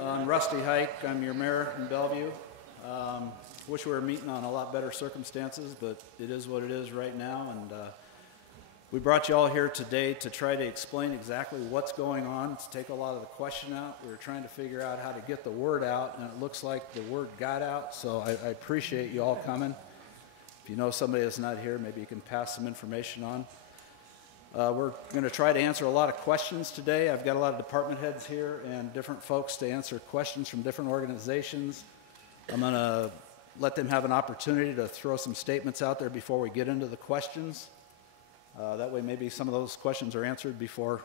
On Rusty Hike, I'm your mayor in Bellevue. Wish we were meeting on a lot better circumstances, but it is what it is right now. And we brought you all here today to try to explain exactly what's going on, to take a lot of the question out. We were trying to figure out how to get the word out, and it looks like the word got out, so I appreciate you all coming. If you know somebody that's not here, maybe you can pass some information on. We're going to try to answer a lot of questions today. I've got a lot of department heads here and different folks to answer questions from different organizations. I'm going to let them have an opportunity to throw some statements out there before we get into the questions. That way maybe some of those questions are answered before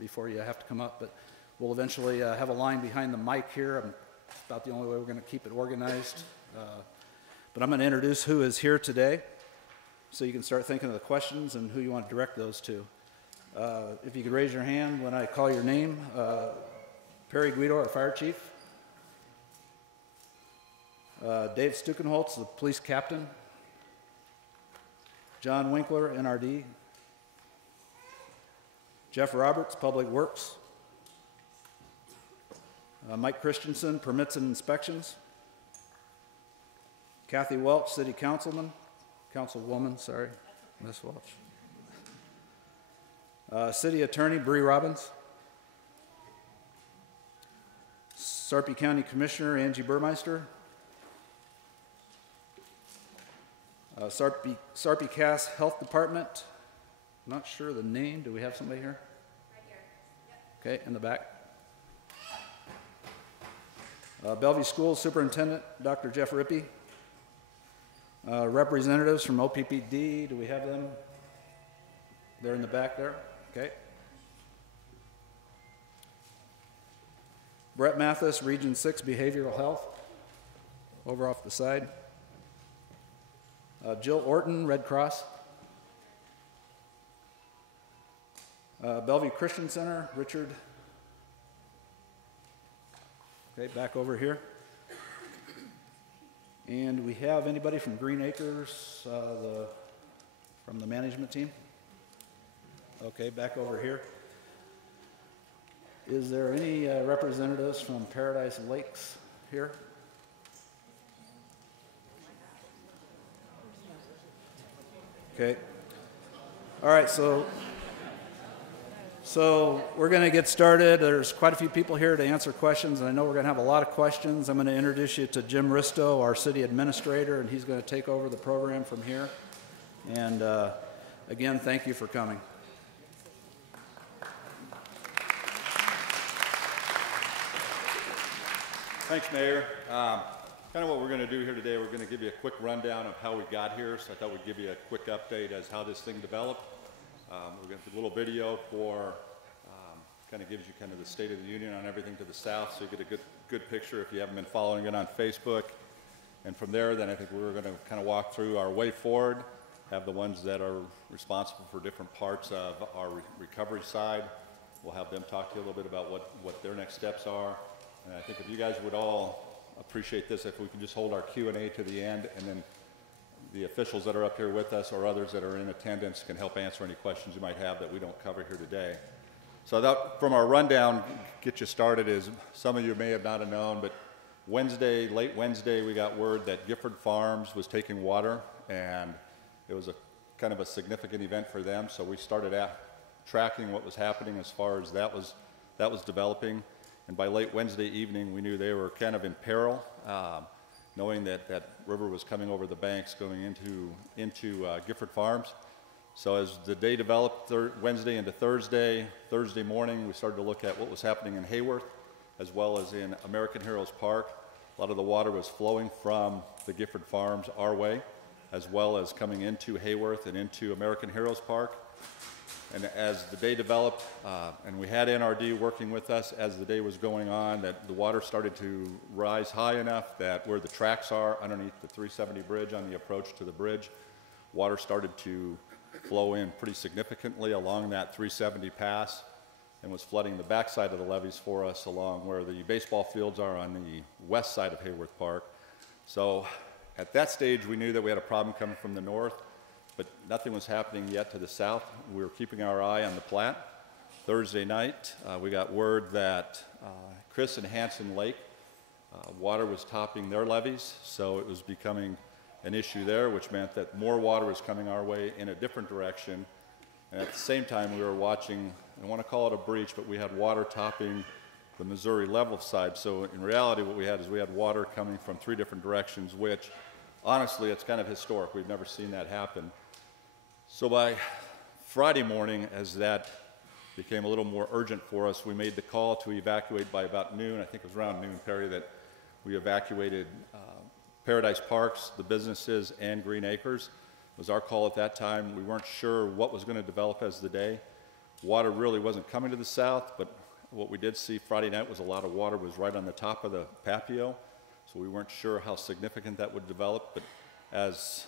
you have to come up. But we'll eventually have a line behind the mic here. It's about the only way we're going to keep it organized. But I'm going to introduce who is here today, so you can start thinking of the questions and who you want to direct those to. If you could raise your hand when I call your name. Perry Guido, our fire chief. Dave Stukenholtz, the police captain. John Winkler, NRD. Jeff Roberts, Public Works. Mike Christensen, Permits and Inspections. Kathy Welch, City Councilwoman, sorry, Miss Welch. City Attorney, Bree Robbins. Sarpy County Commissioner, Angie Burmeister. Sarpy Cass Health Department, not sure the name, do we have somebody here? Right here, yep. Okay, in the back. Bellevue Schools Superintendent, Dr. Jeff Rippey. Representatives from OPPD, do we have them? They're in the back there, okay. Brett Mathis, Region 6 Behavioral Health, over off the side. Jill Orton, Red Cross. Bellevue Christian Center, Richard. Okay, back over here. And we have anybody from Green Acres, from the management team? Okay, back over here. Is there any representatives from Paradise Lakes here? Okay. All right, so we're going to get started. There's quite a few people here to answer questions, and I know we're going to have a lot of questions. I'm going to introduce you to Jim Risto, our city administrator, and he's going to take over the program from here. And again, thank you for coming. Thanks, Mayor. Kind of what we're going to do here today, we're going to give you a quick rundown of how we got here. So I thought we'd give you a quick update as how this thing developed. We're going to do a little video for kind of gives you kind of the state of the union on everything to the south, so you get a good picture if you haven't been following it on Facebook. And from there, then I think we're going to kind of walk through our way forward, have the ones that are responsible for different parts of our recovery side. We'll have them talk to you a little bit about what their next steps are. And I think if you guys would all appreciate this, if we can just hold our Q&A to the end, and then the officials that are up here with us or others that are in attendance can help answer any questions you might have that we don't cover here today. So that, from our rundown, get you started, is some of you may have not known, but late Wednesday, we got word that Gifford Farms was taking water, and it was a kind of a significant event for them. So we started tracking what was happening as far as that was developing. And by late Wednesday evening, we knew they were kind of in peril, knowing that that river was coming over the banks going into Gifford Farms. So as the day developed, Wednesday into Thursday morning, we started to look at what was happening in Hayworth, as well as in American Heroes Park. A lot of the water was flowing from the Gifford Farms our way, as well as coming into Hayworth and into American Heroes Park. And as the day developed, and we had NRD working with us as the day was going on, that the water started to rise high enough that where the tracks are underneath the 370 bridge on the approach to the bridge, water started to flow in pretty significantly along that 370 pass and was flooding the backside of the levees for us along where the baseball fields are on the west side of Hayworth Park. So at that stage, we knew that we had a problem coming from the north, but nothing was happening yet to the south. We were keeping our eye on the Platte. Thursday night, we got word that Chris and Hanson Lake, water was topping their levees, so it was becoming an issue there, which meant that more water was coming our way in a different direction. And at the same time, we were watching, I want to call it a breach, but we had water topping the Missouri level side. So in reality, what we had is we had water coming from 3 different directions, which honestly, it's kind of historic. We've never seen that happen. So by Friday morning, as that became a little more urgent for us, we made the call to evacuate by about noon. I think it was around noon, Perry, that we evacuated Paradise Parks, the businesses, and Green Acres. It was our call at that time. We weren't sure what was going to develop as the day. Water really wasn't coming to the south, but what we did see Friday night was a lot of water was right on the top of the patio, so we weren't sure how significant that would develop. But as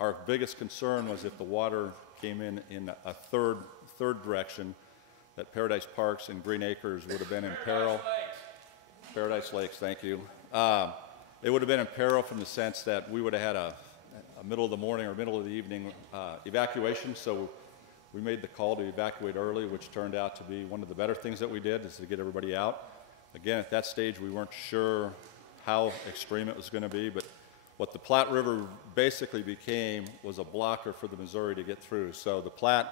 our biggest concern was if the water came in a third direction, that Paradise Parks and Green Acres would have been in peril. Paradise Lakes, thank you. It would have been in peril from the sense that we would have had a middle of the morning or middle of the evening evacuation. So we made the call to evacuate early, which turned out to be one of the better things that we did, is to get everybody out. Again, at that stage, we weren't sure how extreme it was going to be, but what the Platte River basically became was a blocker for the Missouri to get through. So the Platte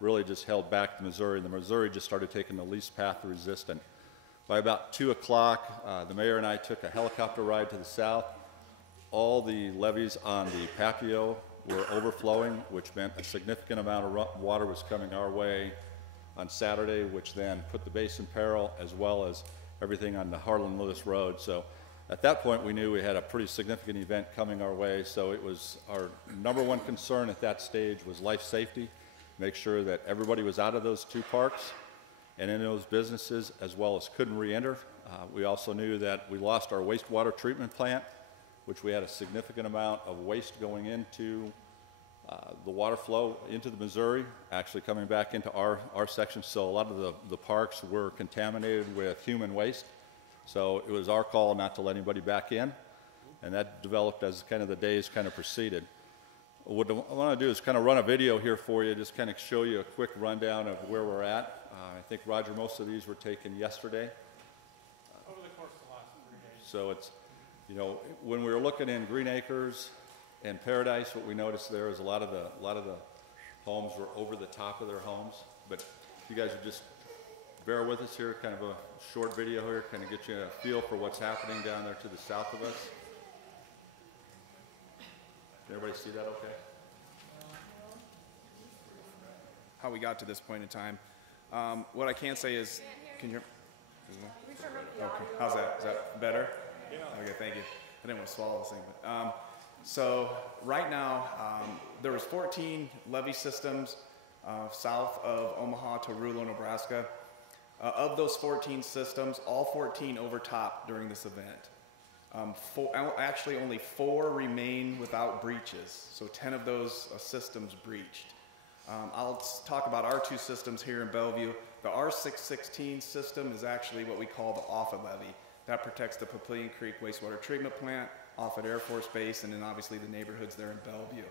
really just held back the Missouri, and the Missouri just started taking the least path resistant. By about 2 o'clock, the mayor and I took a helicopter ride to the south. All the levees on the patio were overflowing, which meant a significant amount of water was coming our way on Saturday, which then put the base in peril, as well as everything on the Harlan-Lewis Road. So at that point, we knew we had a pretty significant event coming our way. So it was our number one concern at that stage was life safety, make sure that everybody was out of those 2 parks and in those businesses, as well as couldn't re-enter. We also knew that we lost our wastewater treatment plant, which we had a significant amount of waste going into the water flow into the Missouri, actually coming back into our section. So a lot of the parks were contaminated with human waste. So it was our call not to let anybody back in, and that developed as kind of the days kind of proceeded. What I want to do is kind of run a video here for you, just kind of show you a quick rundown of where we're at. I think, Roger, most of these were taken yesterday. Over the course of the last 3 days. So it's, you know, when we were looking in Green Acres and Paradise, what we noticed there is a lot of the homes were over the top of their homes. But you guys would just bear with us here, kind of a short video here, kind of get you a feel for what's happening down there to the south of us. Can everybody see that okay? How we got to this point in time. What I can say is, can you hear me? Okay, how's that? Is that better? Yeah. Okay, thank you. I didn't want to swallow this thing. But, so right now, there was 14 levee systems south of Omaha to Rulo, Nebraska. Of those 14 systems, all 14 overtopped during this event. Actually, only 4 remain without breaches, so 10 of those systems breached. I'll talk about our 2 systems here in Bellevue. The R616 system is actually what we call the Offutt levee. That protects the Papillion Creek wastewater treatment plant, Offutt Air Force Base, and then obviously the neighborhoods there in Bellevue.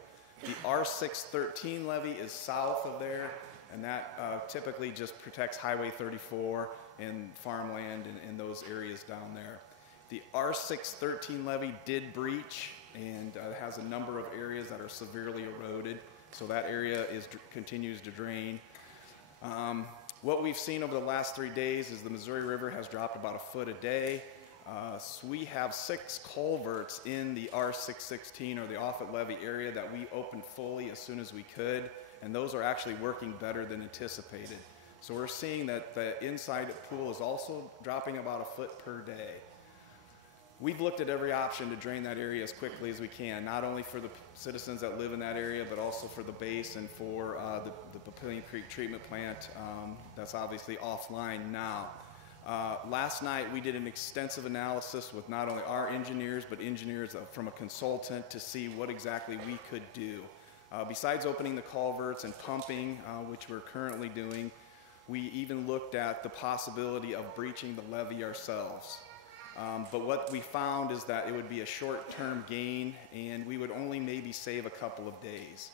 The R613 levee is south of there, and that typically just protects Highway 34 and farmland and those areas down there. The R613 levee did breach and has a number of areas that are severely eroded. So that area continues to drain. What we've seen over the last 3 days is the Missouri River has dropped about 1 foot a day. So we have 6 culverts in the R616 or the Offutt levee area that we opened fully as soon as we could, and those are actually working better than anticipated. So we're seeing that the inside pool is also dropping about 1 foot per day. We've looked at every option to drain that area as quickly as we can, not only for the citizens that live in that area, but also for the base and for the Papillion Creek treatment plant that's obviously offline now. Last night we did an extensive analysis with not only our engineers, but engineers from a consultant to see what exactly we could do. Besides opening the culverts and pumping, which we're currently doing, we even looked at the possibility of breaching the levee ourselves. But what we found is that it would be a short-term gain, and we would only maybe save a couple of days.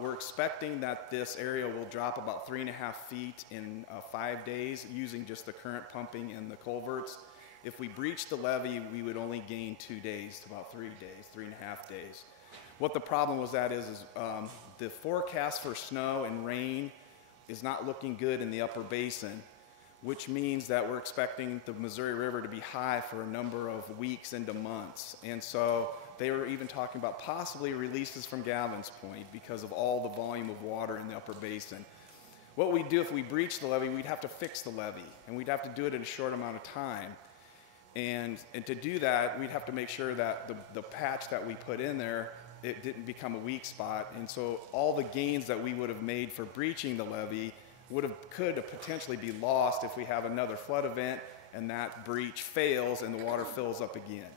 We're expecting that this area will drop about 3.5 feet in 5 days using just the current pumping and the culverts. If we breach the levee, we would only gain 2 days to about 3 days, 3.5 days. What the problem was that is the forecast for snow and rain is not looking good in the upper basin, which means that we're expecting the Missouri River to be high for a number of weeks into months. And so they were even talking about possibly releases from Gavin's Point because of all the volume of water in the upper basin. What we'd do if we breached the levee, we'd have to fix the levee, and we'd have to do it in a short amount of time. And to do that, we'd have to make sure that the patch that we put in there, it didn't become a weak spot. And so all the gains that we would have made for breaching the levee could potentially be lost if we have another flood event and that breach fails and the water fills up again.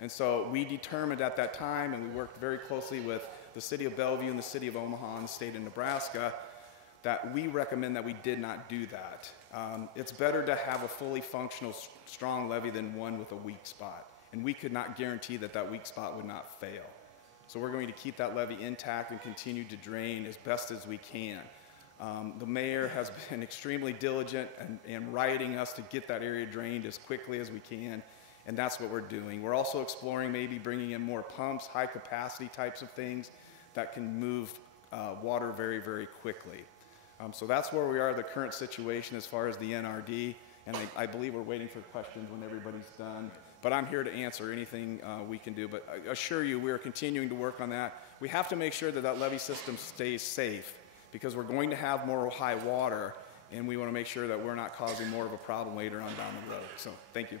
And so we determined at that time, and we worked very closely with the city of Bellevue and the city of Omaha and the state of Nebraska, that we recommend that we did not do that. It's better to have a fully functional, strong levee than one with a weak spot. And we could not guarantee that that weak spot would not fail. So we're going to keep that levee intact and continue to drain as best as we can. The mayor has been extremely diligent in writing us to get that area drained as quickly as we can. And that's what we're doing. We're also exploring maybe bringing in more pumps, high capacity types of things that can move water very, very quickly. So that's where we are, the current situation as far as the NRD. And I believe we're waiting for questions when everybody's done. But I'm here to answer anything we can do. But I assure you, we are continuing to work on that. We have to make sure that that levee system stays safe because we're going to have more high water, and we want to make sure that we're not causing more of a problem later on down the road. So thank you.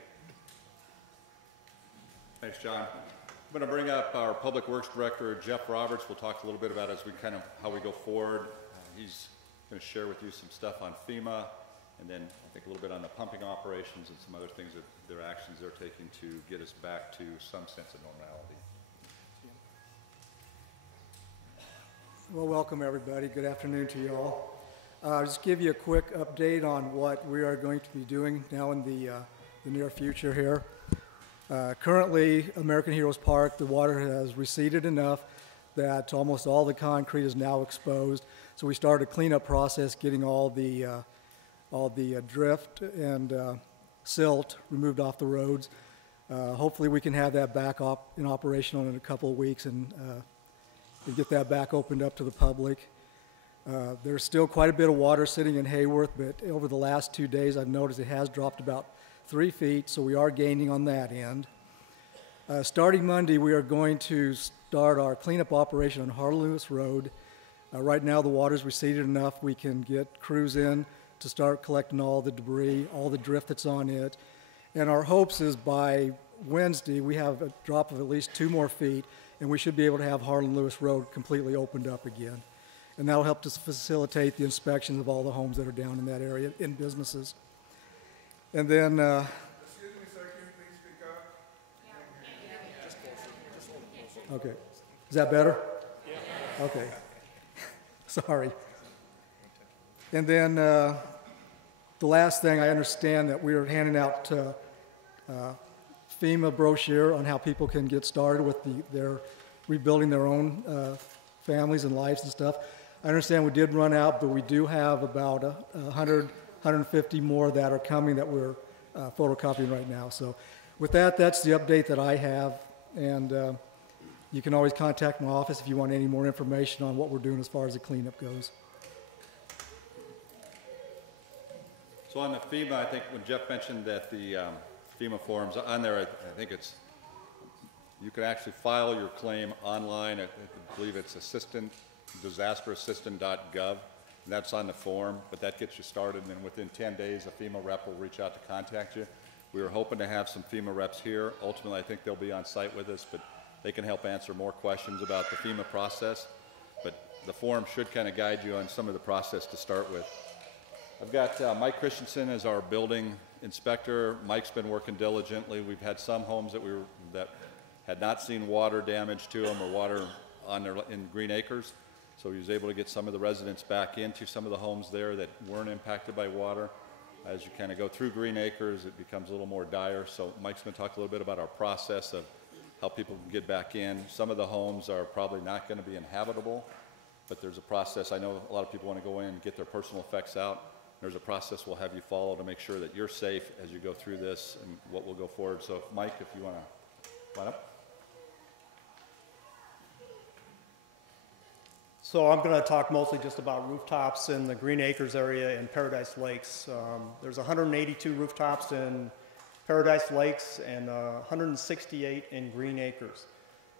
Thanks, John. I'm going to bring up our Public Works Director, Jeff Roberts. We'll talk a little bit about as we how we go forward. He's going to share with you some stuff on FEMA, and then I think a little bit on the pumping operations and some other things that their actions they're taking to get us back to some sense of normality. Well, welcome everybody. Good afternoon to you all. I'll just give you a quick update on what we are going to be doing now in the near future here. Currently, American Heroes Park, the water has receded enough that almost all the concrete is now exposed. So we started a cleanup process, getting all the drift and silt removed off the roads. Hopefully we can have that back in operational in a couple of weeks and get that back opened up to the public. There's still quite a bit of water sitting in Hayworth, but over the last 2 days I've noticed it has dropped about 3 feet, so we are gaining on that end. Starting Monday, we are going to start our cleanup operation on Harlan-Lewis Road. Right now the water's receded enough we can get crews in to start collecting all the debris, all the drift that's on it. And our hopes is by Wednesday we have a drop of at least 2 more feet, and we should be able to have Harlan-Lewis Road completely opened up again. And that'll help to facilitate the inspections of all the homes that are down in that area and businesses. And then, Excuse me, sir, can you please speak up? Yeah. Just closer. okay. Is that better? Yeah. Okay. Sorry. And then the last thing, I understand that we are handing out FEMA brochure on how people can get started with their rebuilding their own families and lives and stuff. I understand we did run out, but we do have about 150 more that are coming that we're photocopying right now. So with that, that's the update that I have. And you can always contact my office if you want any more information on what we're doing as far as the cleanup goes. So on the FEMA, I think when Jeff mentioned that the FEMA forms on there, I think it's, you can actually file your claim online. I believe it's disasterassistant.gov, and that's on the form, but that gets you started, and then within 10 days, a FEMA rep will reach out to contact you. We were hoping to have some FEMA reps here. Ultimately, I think they'll be on site with us, but they can help answer more questions about the FEMA process. But the form should kind of guide you on some of the process to start with. I've got Mike Christensen as our building inspector. Mike's been working diligently. We've had some homes that had not seen water damage to them or water in Green Acres. So he was able to get some of the residents back into some of the homes there that weren't impacted by water. As you kind of go through Green Acres, it becomes a little more dire. So Mike's going to talk a little bit about our process of how people can get back in. Some of the homes are probably not going to be inhabitable, but there's a process. I know a lot of people want to go in and get their personal effects out. There's a process we'll have you follow to make sure that you're safe as you go through this and what will go forward. So Mike, if you want to line up. So I'm going to talk mostly just about rooftops in the Green Acres area in Paradise Lakes. There's 182 rooftops in Paradise Lakes and 168 in Green Acres.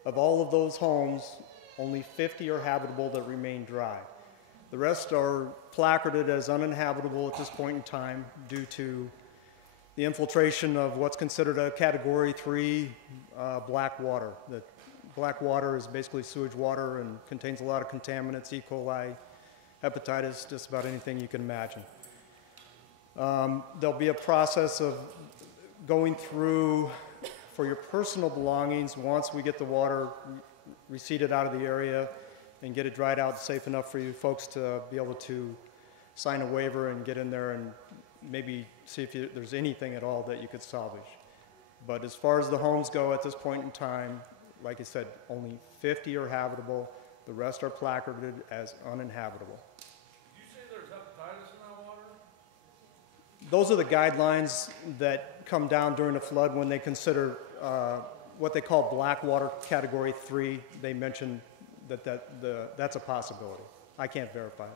Of all of those homes, only 50 are habitable that remain dry. The rest are placarded as uninhabitable at this point in time due to the infiltration of what's considered a Category 3 black water. The black water is basically sewage water and contains a lot of contaminants, E. coli, hepatitis, just about anything you can imagine. There'll be a process of going through for your personal belongings once we get the water receded out of the area and get it dried out safe enough for you folks to be able to sign a waiver and get in there and maybe see if there's anything at all that you could salvage. But as far as the homes go at this point in time, like I said, only 50 are habitable. The rest are placarded as uninhabitable. Did you say there's hepatitis in that water? Those are the guidelines that come down during a flood when they consider what they call black water Category 3. They mention that's a possibility. I can't verify it.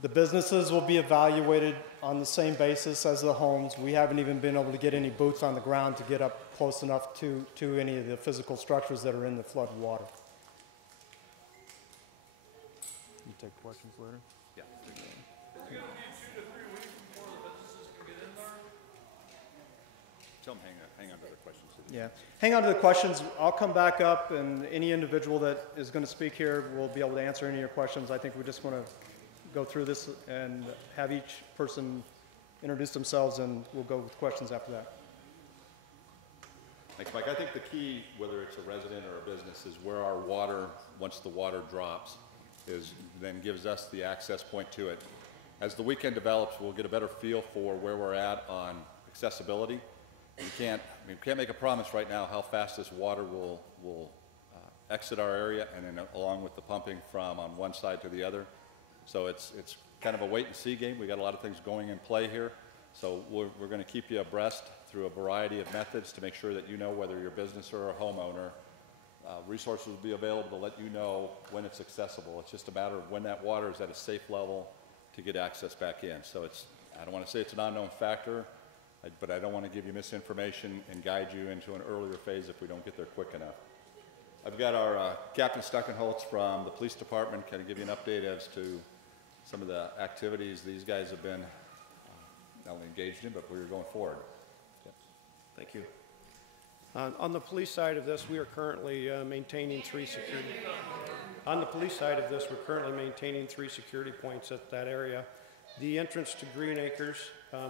The businesses will be evaluated on the same basis as the homes. We haven't even been able to get any boots on the ground to get up close enough to any of the physical structures that are in the flood water. You take questions later? Yeah. It's gonna be 2 to 3 weeks before the businesses can get in there? Tell them hang on to their questions. Yeah. Hang on to the questions. I'll come back up, and any individual that is going to speak here will be able to answer any of your questions. I think we just want to go through this and have each person introduce themselves, and we'll go with questions after that. Thanks, Mike. I think the key, whether it's a resident or a business, is where our water, once the water drops, then gives us the access point to it. As the weekend develops, we'll get a better feel for where we're at on accessibility. We can't make a promise right now how fast this water will exit our area, and then along with the pumping from on one side to the other. So it's kind of a wait and see game. We got a lot of things going in play here. So we're going to keep you abreast through a variety of methods to make sure that you know whether you're a business or a homeowner. Resources will be available to let you know when it's accessible. It's just a matter of when that water is at a safe level to get access back in. So I don't want to say it's an unknown factor, but I don't want to give you misinformation and guide you into an earlier phase if we don't get there quick enough. I've got our Captain Stuckenholtz from the police department kind of give you an update as to some of the activities these guys have been not only engaged in, but we're going forward. Yep. Thank you. On the police side of this, we are currently maintaining 3 security. On the police side of this, we're currently maintaining 3 security points at that area. The entrance to Green Acres,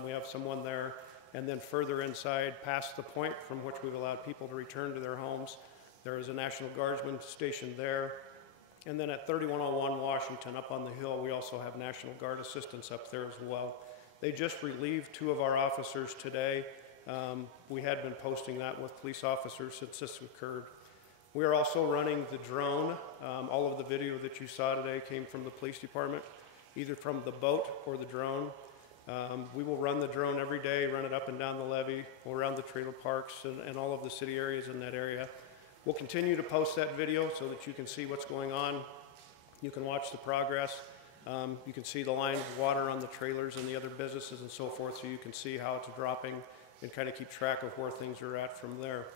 we have someone there, and then further inside, past the point from which we've allowed people to return to their homes, there is a National Guardsman stationed there. And then at 3101 Washington, up on the hill, we also have National Guard assistance up there as well. They just relieved 2 of our officers today. We had been posting that with police officers since this occurred. We are also running the drone. All of the video that you saw today came from the police department, either from the boat or the drone. We will run the drone every day, run it up and down the levee, around the trailer parks and all of the city areas in that area. We'll continue to post that video so that you can see what's going on. You can watch the progress. You can see the line of water on the trailers and the other businesses and so forth, so you can see how it's dropping and kind of keep track of where things are at from there.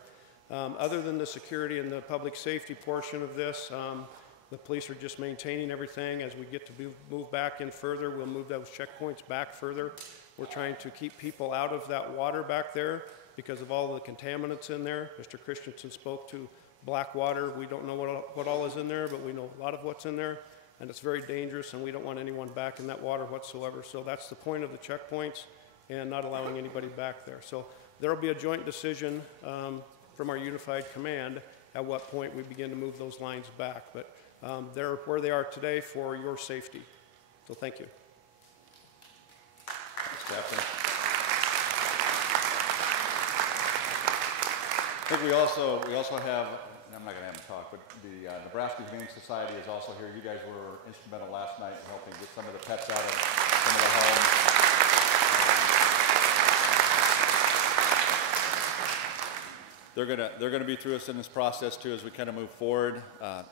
Other than the security and the public safety portion of this, the police are just maintaining everything. As we get to move back in further, we'll move those checkpoints back further. We're trying to keep people out of that water back there because of all the contaminants in there. Mr. Christensen spoke to black water. We don't know what all is in there, but we know a lot of what's in there, and it's very dangerous, and we don't want anyone back in that water whatsoever. So that's the point of the checkpoints and not allowing anybody back there. So there will be a joint decision from our unified command at what point we begin to move those lines back. But they're where they are today for your safety. So thank you. Thanks, Captain. I think we also have and I'm not going to have him talk, but the Nebraska Humane Society is also here. You guys were instrumental last night in helping get some of the pets out of some of the homes. They're gonna be through us in this process too as we kind of move forward.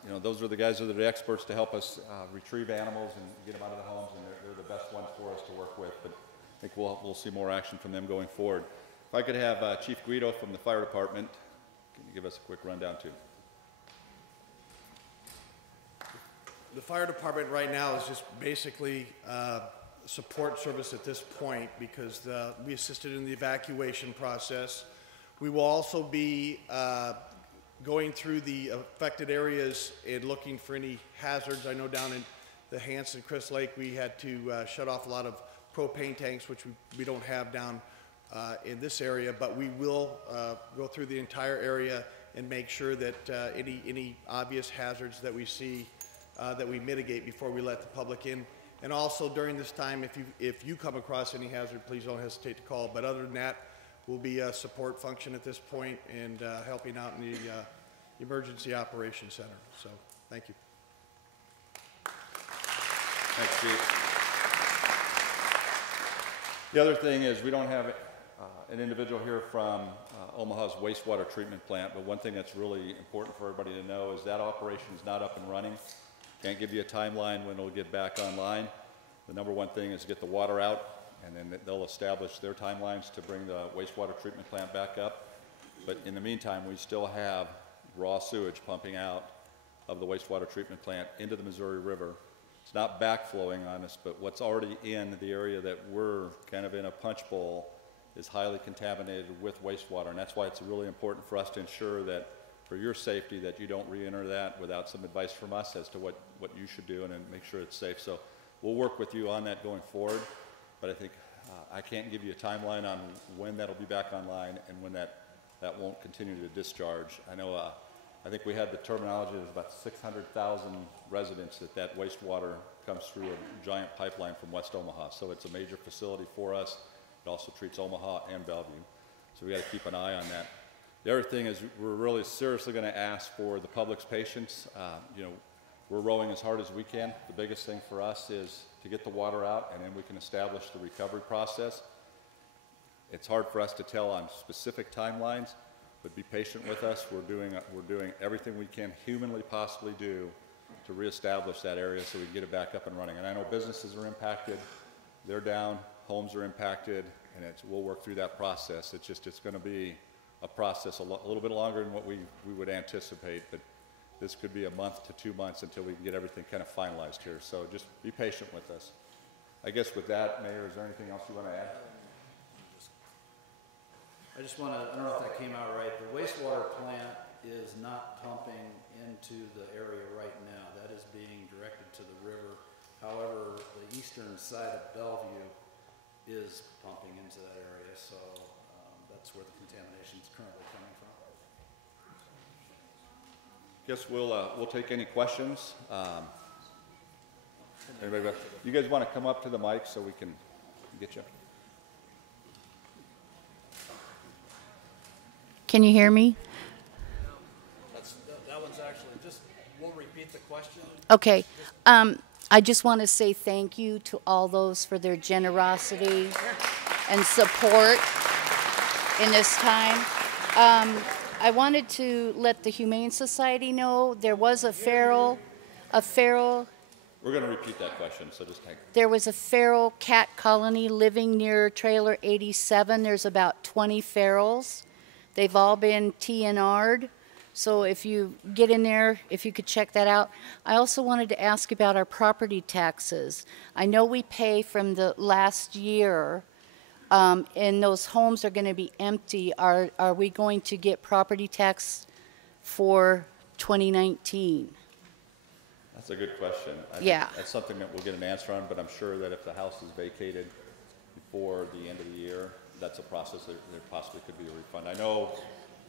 You know, those are the guys that are the experts to help us retrieve animals and get them out of the homes, and they're the best ones for us to work with. But I think we'll see more action from them going forward. If I could have Chief Guido from the fire department, can you give us a quick rundown too? The fire department right now is just basically support service at this point because we assisted in the evacuation process. We will also be going through the affected areas and looking for any hazards. I know down in the Hanson Chris Lake we had to shut off a lot of propane tanks, which we don't have down in this area, but we will go through the entire area and make sure that any obvious hazards that we see that we mitigate before we let the public in. And also during this time, if you come across any hazard, please don't hesitate to call. But other than that, we'll be a support function at this point and helping out in the Emergency Operations Center. So, thank you. Thanks, Chief. The other thing is we don't have an individual here from Omaha's wastewater treatment plant, but one thing that's really important for everybody to know is that operation is not up and running. Can't give you a timeline when it'll get back online. The number one thing is to get the water out, and then they'll establish their timelines to bring the wastewater treatment plant back up. But in the meantime, we still have raw sewage pumping out of the wastewater treatment plant into the Missouri River. It's not backflowing on us, but what's already in the area that we're kind of in a punch bowl is highly contaminated with wastewater. And that's why it's really important for us to ensure that for your safety that you don't re-enter that without some advice from us as to what you should do and make sure it's safe. So we'll work with you on that going forward. But I think I can't give you a timeline on when that'll be back online and when that won't continue to discharge. I know, I think we had the terminology, there's about 600,000 residents that wastewater comes through a giant pipeline from West Omaha. So it's a major facility for us. It also treats Omaha and Bellevue. So we got to keep an eye on that. The other thing is we're really seriously going to ask for the public's patience. You know, we're rowing as hard as we can. The biggest thing for us is to get the water out, and then we can establish the recovery process. It's hard for us to tell on specific timelines, but be patient with us. We're doing everything we can humanly possibly do to reestablish that area so we can get it back up and running. And I know businesses are impacted, they're down, homes are impacted, and we'll work through that process. It's going to be a process a little bit longer than what we would anticipate, but this could be a month to 2 months until we can get everything kind of finalized here. So just be patient with us. I guess with that, Mayor, is there anything else you want to add? I just want to, I don't know if that came out right. The wastewater plant is not pumping into the area right now. That is being directed to the river. However, the eastern side of Bellevue is pumping into that area, so that's where the contamination is currently coming from. Guess we'll take any questions. Anybody, you guys want to come up to the mic so we can get you? Can you hear me? That one's actually just, we'll repeat the question. Okay. I just want to say thank you to all those for their generosity and support in this time. I wanted to let the Humane Society know there was a feral. We're going to repeat that question, so just hang. There was a feral cat colony living near trailer 87. There's about 20 ferals. They've all been TNR'd. So if you get in there, if you could check that out. I also wanted to ask about our property taxes. I know we pay from the last year, and those homes are going to be empty. Are we going to get property tax for 2019? That's a good question. I Yeah. think that's something that we'll get an answer on, but I'm sure that if the house is vacated before the end of the year, that's a process that there possibly could be a refund. I know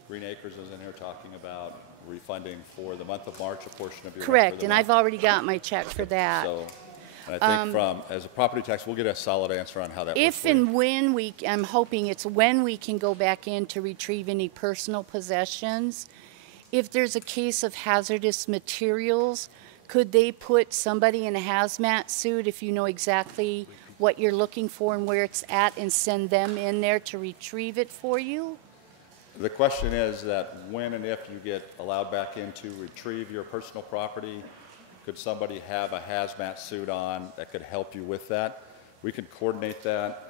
Green Acres is in here talking about refunding for the month of March a portion of your rent for Correct, the and month. I've already got my check for that. So, and I think as a property tax, we'll get a solid answer on how that works. If and when I'm hoping it's when we can go back in to retrieve any personal possessions. if there's a case of hazardous materials, could they put somebody in a hazmat suit if you know exactly what you're looking for and where it's at and send them in there to retrieve it for you? The question is that when and if you get allowed back in to retrieve your personal property, could somebody have a hazmat suit on that could help you with that? We could coordinate that.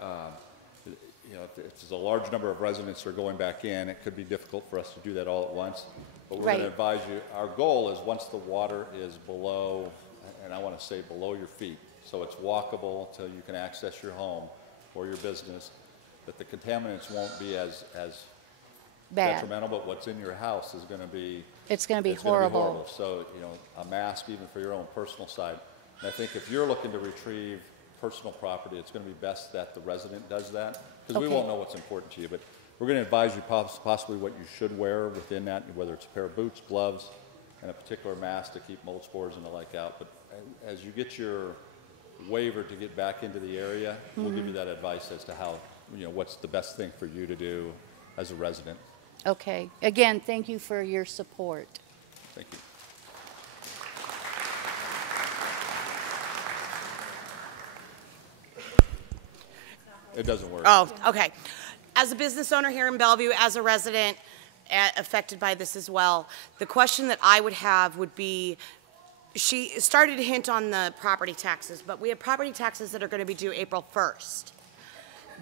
You know, if there's a large number of residents that are going back in, it could be difficult for us to do that all at once. But we're going to advise you, our goal is once the water is below, and I want to say below your feet, so it's walkable until you can access your home or your business, that the contaminants won't be as Bad. detrimental, but what's in your house is going to be... It's going to be it's gonna horrible. So, you know, a mask even for your own personal side. And I think if you're looking to retrieve personal property, it's going to be best that the resident does that, because we won't know what's important to you. But we're going to advise you possibly what you should wear within that, whether it's a pair of boots, gloves, and a particular mask to keep mold spores and the like out. But as you get your waiver to get back into the area, we'll give you that advice as to how, you know, what's the best thing for you to do as a resident. Okay. Again, thank you for your support. Thank you. It doesn't work. Oh, okay. As a business owner here in Bellevue, as a resident affected by this as well, the question that I would have would be, she started to hint on the property taxes, but we have property taxes that are going to be due April 1st.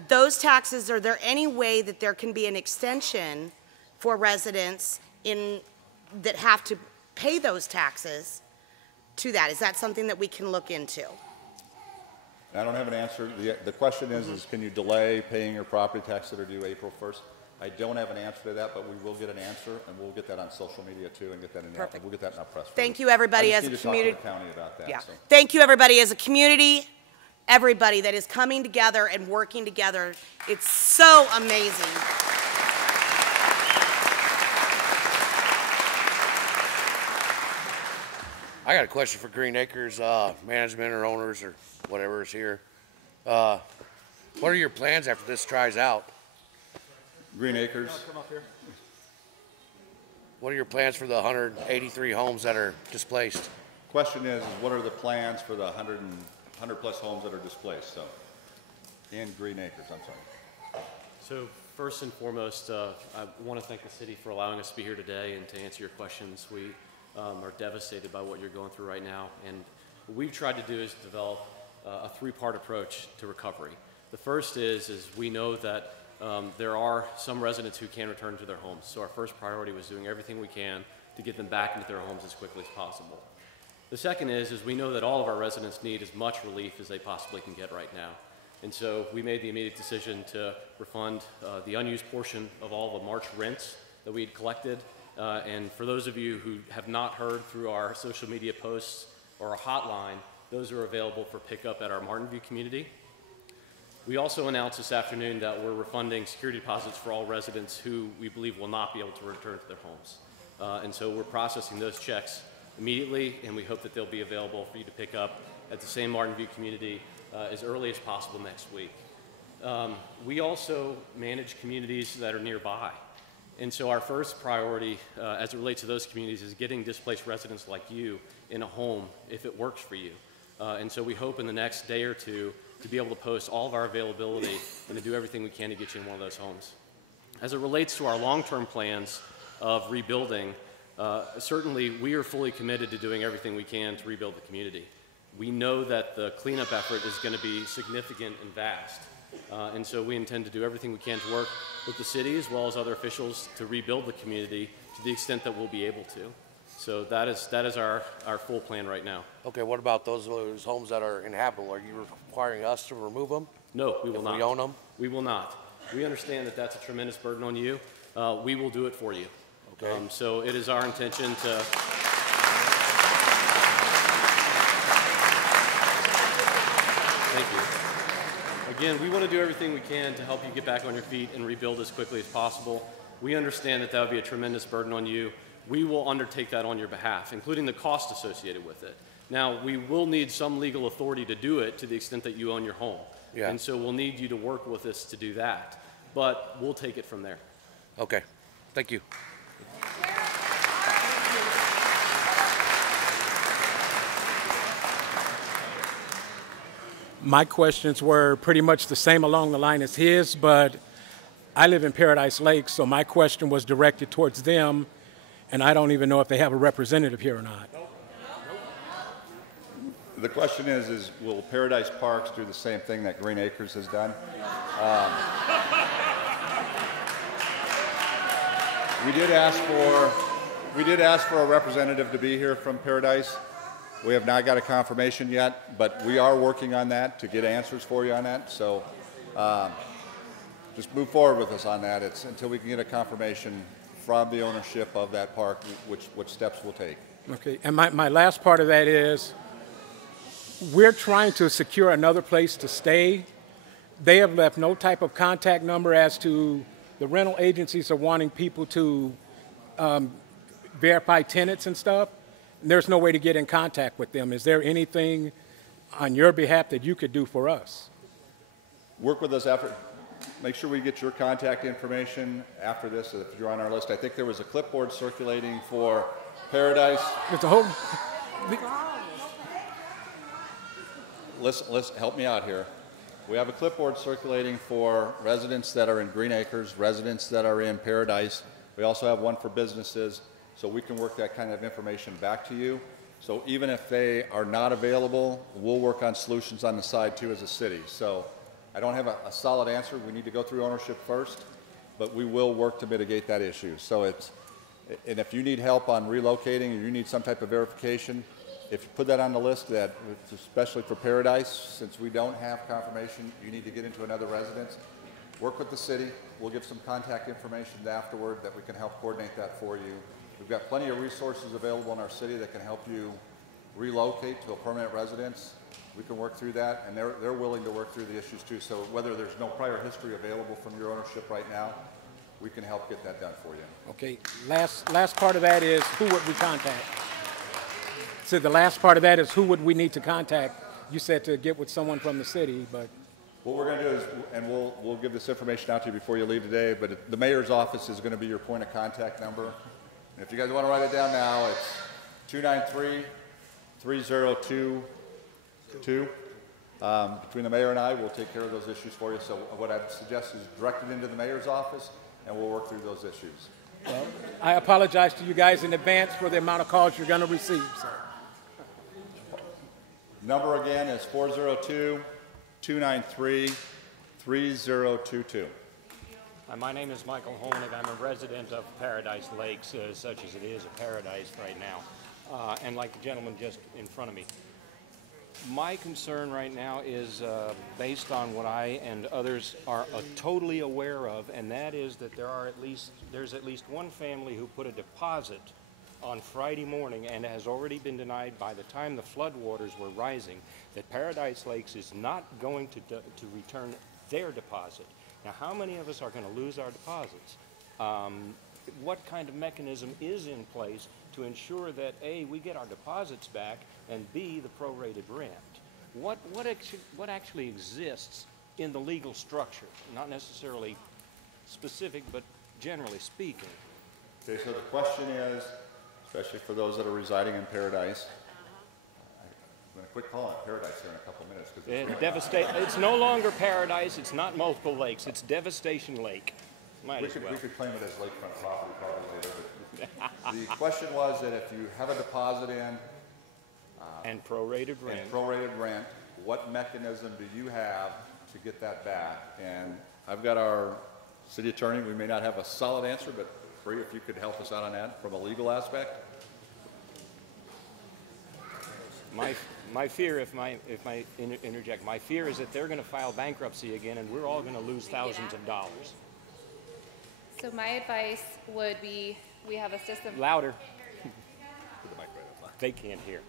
Those taxes, are there any way that there can be an extension for residents that have to pay those taxes to that? Is that something that we can look into? I don't have an answer. The question is can you delay paying your property tax that are due April 1st? I don't have an answer to that, but we will get an answer, and we'll get that on social media too, and get that in Perfect. We'll get that in our press. Thank you, everybody, as a community. Talk to the county about that. Yeah. So. Thank you, everybody, as a community. Everybody that is coming together and working together. It's so amazing. I got a question for Green Acres management or owners or whatever is here. What are your plans after this dries out? Green Acres. What are your plans for the 183 homes that are displaced? Question is what are the plans for the 100 plus homes that are displaced? So, in Green Acres, I'm sorry. So first and foremost, I want to thank the city for allowing us to be here today and to answer your questions. We are devastated by what you're going through right now, and what we've tried to do is develop a three-part approach to recovery. The first is we know that there are some residents who can return to their homes, so our first priority was doing everything we can to get them back into their homes as quickly as possible. The second is we know that all of our residents need as much relief as they possibly can get right now. And so we made the immediate decision to refund the unused portion of all the March rents that we had collected. And for those of you who have not heard through our social media posts or our hotline, those are available for pickup at our Martinview community. We also announced this afternoon that we're refunding security deposits for all residents who we believe will not be able to return to their homes. And so we're processing those checks immediately, and we hope that they'll be available for you to pick up at the same Martinview community as early as possible next week. We also manage communities that are nearby. And so our first priority as it relates to those communities is getting displaced residents like you in a home if it works for you. And so we hope in the next day or two to be able to post all of our availability and to do everything we can to get you in one of those homes. As it relates to our long-term plans of rebuilding, certainly we are fully committed to doing everything we can to rebuild the community. We know that the cleanup effort is going to be significant and vast. And so we intend to do everything we can to work with the city as well as other officials to rebuild the community to the extent that we'll be able to. So that is our full plan right now. Okay, what about those homes that are inhabitable? Are you requiring us to remove them? No, we will not. If we own them? We will not. We understand that that's a tremendous burden on you. We will do it for you. Okay. So it is our intention to... Thank you. Again, we want to do everything we can to help you get back on your feet and rebuild as quickly as possible. We understand that that would be a tremendous burden on you. We will undertake that on your behalf, including the cost associated with it. Now, we will need some legal authority to do it to the extent that you own your home. Yeah. And so we'll need you to work with us to do that. But we'll take it from there. Okay. Thank you. My questions were pretty much the same along the line as his, but I live in Paradise Lakes, so my question was directed towards them, and I don't even know if they have a representative here or not. The question is will Paradise Parks do the same thing that Green Acres has done? We did ask for a representative to be here from Paradise. We have not got a confirmation yet, but we are working on that to get answers for you on that. So just move forward with us on that. It's until we can get a confirmation from the ownership of that park, which steps we'll take. Okay, and my last part of that is, we're trying to secure another place to stay. They have left no type of contact number as to the rental agencies are wanting people to verify tenants and stuff. There's no way to get in contact with them. Is there anything on your behalf that you could do for us? Work with us after. Make sure we get your contact information after this if you're on our list. I think there was a clipboard circulating for Paradise. It's a whole... Listen, help me out here. We have a clipboard circulating for residents that are in Green Acres, residents that are in Paradise. We also have one for businesses, so we can work that kind of information back to you. So even if they are not available, we'll work on solutions on the side too as a city. So I don't have a solid answer. We need to go through ownership first, but we will work to mitigate that issue. So and if you need help on relocating or you need some type of verification, if you put that on the list, that especially for Paradise, since we don't have confirmation, you need to get into another residence, work with the city. We'll give some contact information afterward that we can help coordinate that for you. We've got plenty of resources available in our city that can help you relocate to a permanent residence. We can work through that, and they're willing to work through the issues too. So whether there's no prior history available from your ownership right now, we can help get that done for you. Okay, last part of that is, who would we contact? So the last part of that is, who would we need to contact? You said to get with someone from the city, but... What we're going to do is, and we'll give this information out to you before you leave today, but the mayor's office is going to be your point of contact number. And if you guys want to write it down now, it's 293-3022. Between the mayor and I, we'll take care of those issues for you. So what I'd suggest is direct it into the mayor's office, and we'll work through those issues. Well, I apologize to you guys in advance for the amount of calls you're going to receive, sir. Number again is 402-293-3022. My name is Michael Holnick. I'm a resident of Paradise Lakes, such as it is a paradise right now. And like the gentleman just in front of me, my concern right now is based on what I and others are totally aware of, and that is that there's at least one family who put a deposit on Friday morning and has already been denied by the time the floodwaters were rising, that Paradise Lakes is not going to return their deposit. Now, how many of us are going to lose our deposits? What kind of mechanism is in place to ensure that A, we get our deposits back, and B, the prorated rent? What actually exists in the legal structure? Not necessarily specific, but generally speaking. Okay, so the question is, especially for those that are residing in Paradise, I'm going to quit calling it Paradise here in a couple of minutes. It's no longer Paradise. It's not multiple lakes. It's Devastation Lake. We could claim it as lakefront property probably later. But the question was that if you have a deposit in and prorated rent, what mechanism do you have to get that back? And I've got our city attorney. We may not have a solid answer, but Bree, if you could help us out on that from a legal aspect. My fear, if I interject, my fear is that they're going to file bankruptcy again, and we're all going to lose thousands of dollars. So my advice would be, we have a system. Louder. They can't hear.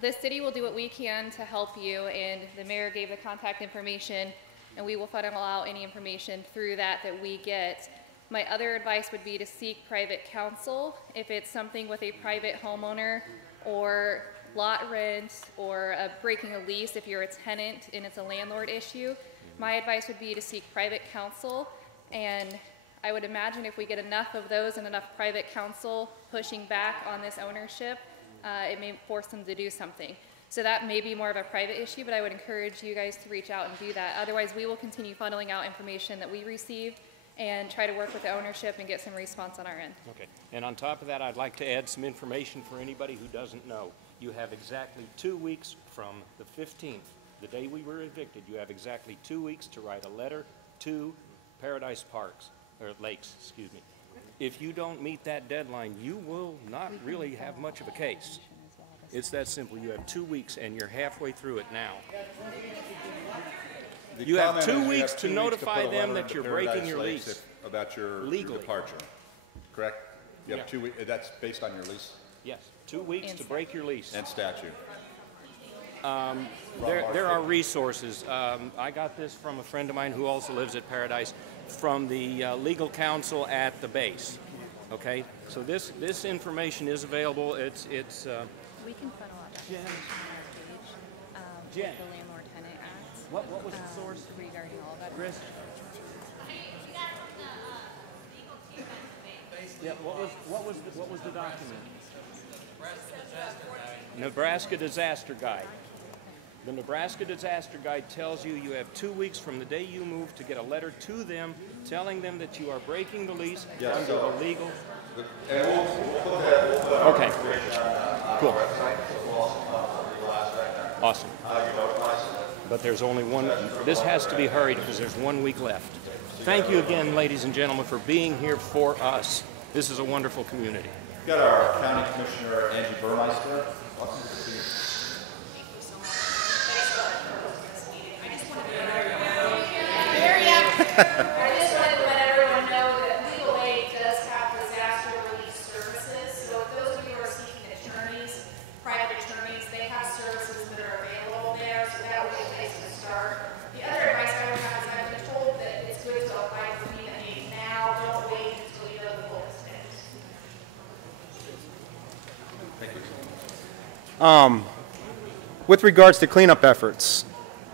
The city will do what we can to help you, and the mayor gave the contact information, and we will funnel out any information through that we get. My other advice would be to seek private counsel if it's something with a private homeowner or lot rent or breaking a lease if you're a tenant and it's a landlord issue. My advice would be to seek private counsel, and I would imagine if we get enough of those and enough private counsel pushing back on this ownership, it may force them to do something. So that may be more of a private issue, but I would encourage you guys to reach out and do that. Otherwise, we will continue funneling out information that we receive and try to work with the ownership and get some response on our end. Okay. And on top of that, I'd like to add some information for anybody who doesn't know. You have exactly 2 weeks from the 15th, the day we were evicted. You have exactly 2 weeks to write a letter to Paradise Parks, or Lakes, excuse me. If you don't meet that deadline, you will not really have much of a case. It's that simple. You have 2 weeks, and you're halfway through it now. You have 2 weeks to notify them that you're breaking your lease. About your departure, correct? You have 2 weeks, that's based on your lease? Yes, 2 weeks to break your lease. And statute. There are resources. I got this from a friend of mine who also lives at Paradise, from the legal counsel at the base. Okay, so this information is available. It's we can funnel out that Jen. Jen. The Landlord Tenant Act. What was the source regarding all of that? Chris? Yeah, what was the document? Nebraska Disaster Guide. The Nebraska Disaster Guide tells you you have 2 weeks from the day you move to get a letter to them telling them that you are breaking the lease under the legal. And we'll put that. Okay. Cool. Awesome. But there's only one. This has to be hurried because there's 1 week left. Thank you again, ladies and gentlemen, for being here for us. This is a wonderful community. We've got our County Commissioner, Angie Burmeister. I just wanted to let everyone know that legal aid does have disaster relief services. So if those of you who are seeking attorneys, private attorneys, they have services that are available there. So that would be a place to start. The other advice I would have is I've been told that it's good to apply for FEMA aid now. Don't wait until you know the full extent. Thank you. With regards to cleanup efforts,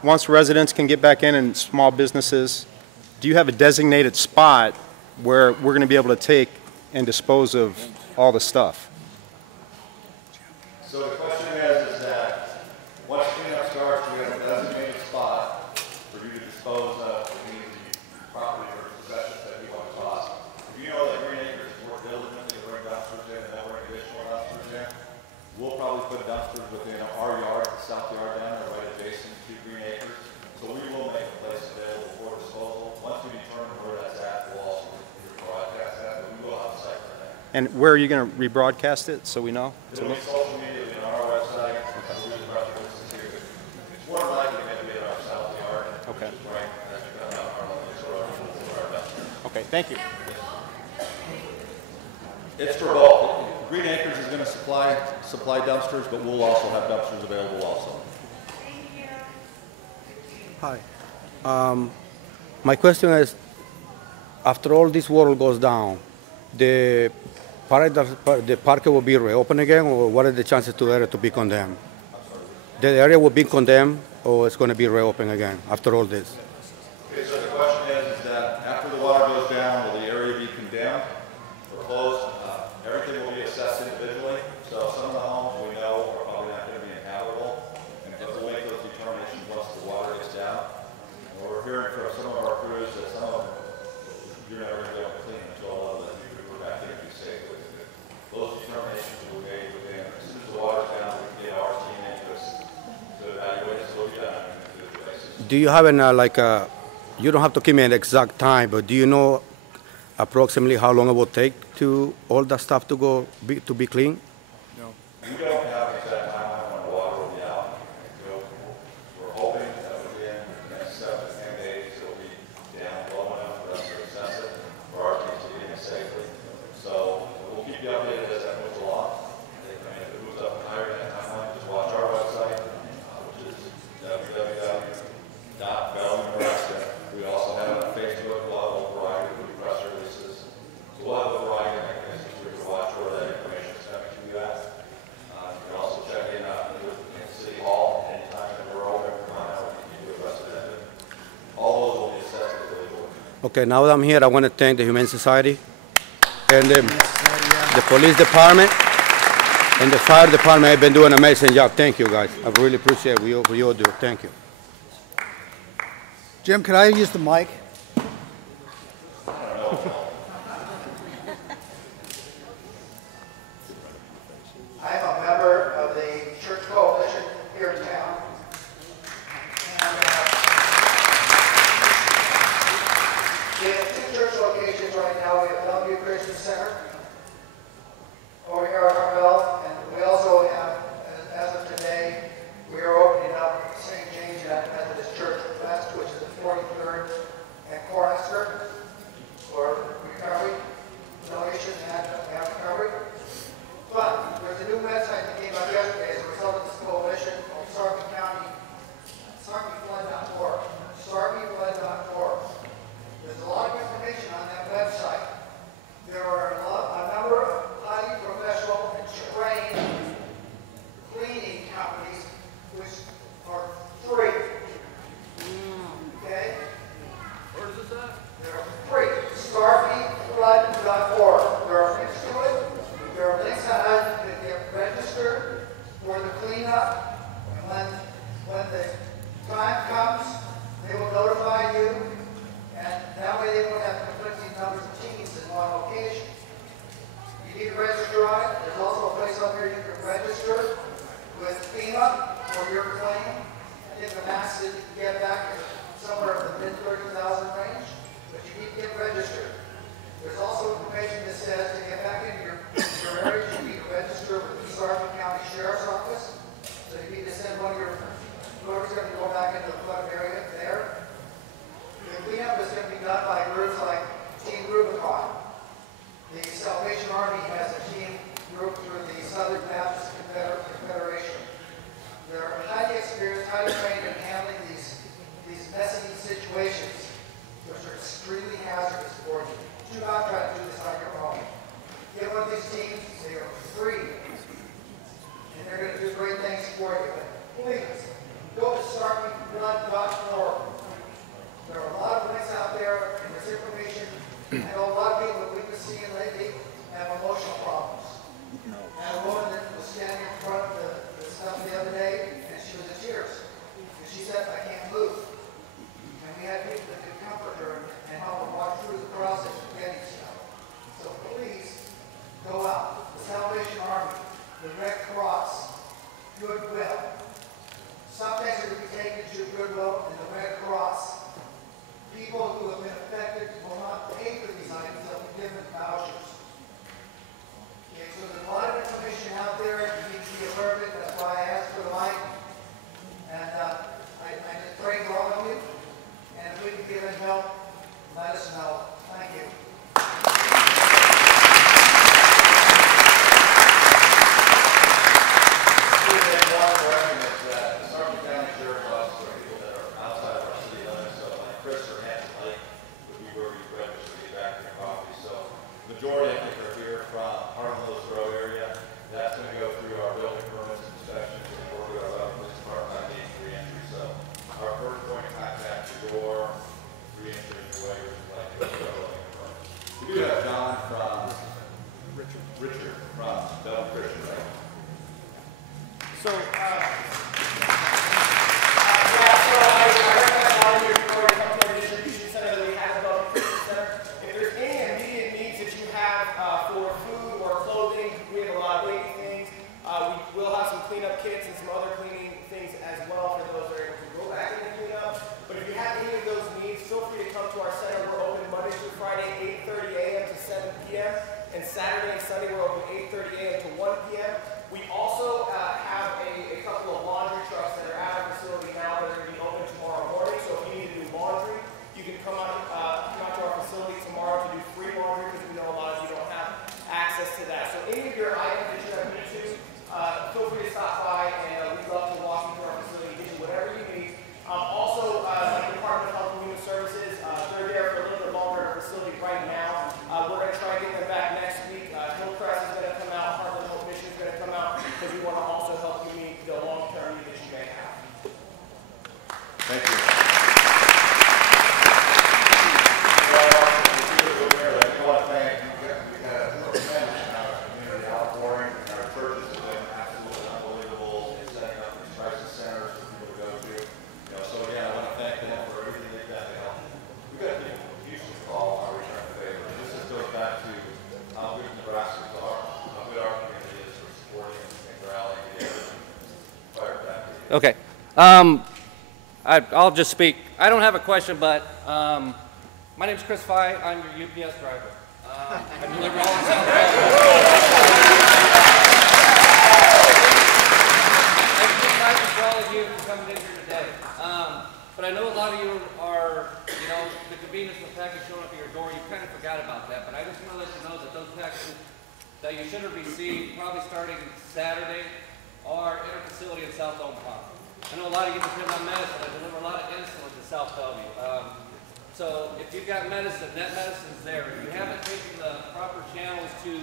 once residents can get back in and small businesses, do you have a designated spot where we're going to be able to take and dispose of all the stuff? So the question is that once cleanup starts, we have a designated spot for you to dispose of any property or possessions that you want to toss. You know that Green Acres work diligently to bring dumpsters in and they'll bring additional dumpsters in. We'll probably put dumpsters within our yard, the south yard down there, right adjacent to Green Acres. So we will make a place available for disposal. Once we determine where that's at, we'll also rebroadcast that, but we will have a site for that. And where are you going to rebroadcast it so we know? It'll be social media on our website. We'll use the references here. It's more likely going to be at our south yard. Okay. Which is right as you come out our dumpster. Okay, thank you. It's for both. Green Acres is going to supply dumpsters, but we'll also have dumpsters available also. Hi. My question is, after all this water goes down, the park will be reopened again, or what are the chances to the area to be condemned? The area will be condemned, or it's going to be reopened again after all this? Okay, so the question is that after the water goes down, will the area be condemned or closed? Everything will be assessed individually. So some of the homes we know are probably not going to be inhabitable, and we'll make those determinations once the water gets down. And we're hearing from some of our crews that some of them you're never going to be able to clean until all of the people back there be safe with it. Those determinations will be made within, as soon as the water's down, we can get our team into us to evaluate it, so we'll be done on an individual basis. Do you have you don't have to give me an exact time, but do you know approximately how long it will take to all that stuff to be clean? No. We don't have an exact timeline when the water will be out. We're hoping that within the next 7 to 10 days it will be down low enough for us to assess it, for our team to get in safely. So we'll keep you updated as that moves along. If it moves up higher than that timeline, just watch our website, which is www.bellnebraska. We also have a Facebook. We'll have a variety of press releases. So we'll have a variety of mechanisms for you to watch where that information is coming to you at. You can also check in in City Hall anytime that we're open. Come on out and you do a resident. All those will be assessed as illegal. Okay, now that I'm here, I want to thank the Humane Society and the police department And the fire department have been doing an amazing job. Thank you, guys. I really appreciate what you all do. Thank you. Jim, could I use the mic? I'm a member of the church coalition here in town. We have two church locations right now. We have Bellevue Christian Center over here at Harville, and we also have, as of today, we are opening up St. James Methodist Church West, which is the 43rd and Cornhusker for recovery, donation and recovery. But there's a new website that came out yesterday as a result of this coalition called SarpyFlood.org. SarpyFlood.org. There's a lot of information on that website. There are a number of highly professional and trained cleaning companies which are free. Okay? Where is this at? They're free. SarpyFlood.org. There are links to it. There are links on how you can get registered for the cleanup, and when the time comes, they will notify you, and that way they won't have conflicting numbers of teams in one location. You need to register on it. There's also a place up here you can register with FEMA for your claim. I think the max that you can get back is somewhere in the mid-30,000 range, but you need to get registered. There's also information that says to get back into your area, you need to register with the Sarpy County Sheriff's Office. So you need to send one of your, whoever's going to go back into the flood area there. The cleanup is going to be done by groups like Team Rubicon. The Salvation Army has a team group through the Southern Baptist Confederation. They're highly experienced, highly trained in handling these messy situations, which are extremely hazardous for you. Do not try to do this on your own. Get one of these teams, they are free, and they're going to do great things for you. But please, go to SarpyFlood.org. There are a lot of links out there, and there's information. I know a lot of people that we've been seeing lately have emotional problems. I had a woman that was standing in front of the stuff the other day, and she was in tears. And she said, I can't move. And we had people that could comfort her and help her walk through the process of getting stuff. So please, go out. The Salvation Army, the Red Cross, Goodwill. Some things are going to be taken to Goodwill and the Red Cross. People who have been affected will not pay for these items. They'll be given vouchers. Okay, so there's a lot of information out there. You need to be aware of it. That's why I asked for the mic. And I just pray for all of you. And if we can give any help, let us know. Thank you. Majority, I think, are here from Harlan-Lewis Road area. That's going to go through our building permits and inspections before we go out with this department on being re-entry. So our first point of contact is your re-entry and your waivers and like to go building permit. We do have John from Richard from Bellevue Christian, right? So, I recommend all of you before you come to our distribution center that we have at Bellevue Christian Center. If there's any immediate needs that you have for food or clothing, we have a lot of waiting things. We will have some cleanup kits and some other cleaning things as well for those that are able to go back in and clean up. But if you have any of those needs, feel free to come to our center. We're open Monday through Friday, 8:30 a.m. to 7 p.m. And Saturday and Sunday, we're open 8:30 a.m. to 1 p.m. We also have a couple of laundry trucks that are at our facility now that are going to be open tomorrow morning. So if you need to do laundry, you can come out to our facility tomorrow to do free laundry because we know a lot of you don't have access to that. So any of your items that you have need to, feel free to stop by, and we'd love to walk you through our facility and get you whatever you need. Also, the Department of Health and Human Services, they're there for a little bit longer at our facility right now. We're going to try to get them back next week. Hillcrest is going to come out, Heartland Hope Mission is going to come out, because we want to also help you meet the long-term need that you may have. Thank you. I want to thank you. We've had a tremendous amount of community outpouring in our churches today. Okay. I'll just speak. I don't have a question, but my name's Chris Fye. I'm your UPS driver. I deliver all in South Thank you for all of you for coming in here today. But I know a lot of you are, you know, the convenience of the package showing up at your door, you kind of forgot about that. But I just want to let you know that those packages that you should have received probably starting Saturday are in our facility in South Omaha. I know a lot of you depend on medicine. I deliver a lot of insulin to South Bellevue. So if you've got medicine, that medicine's there. If you haven't taken the proper channels to,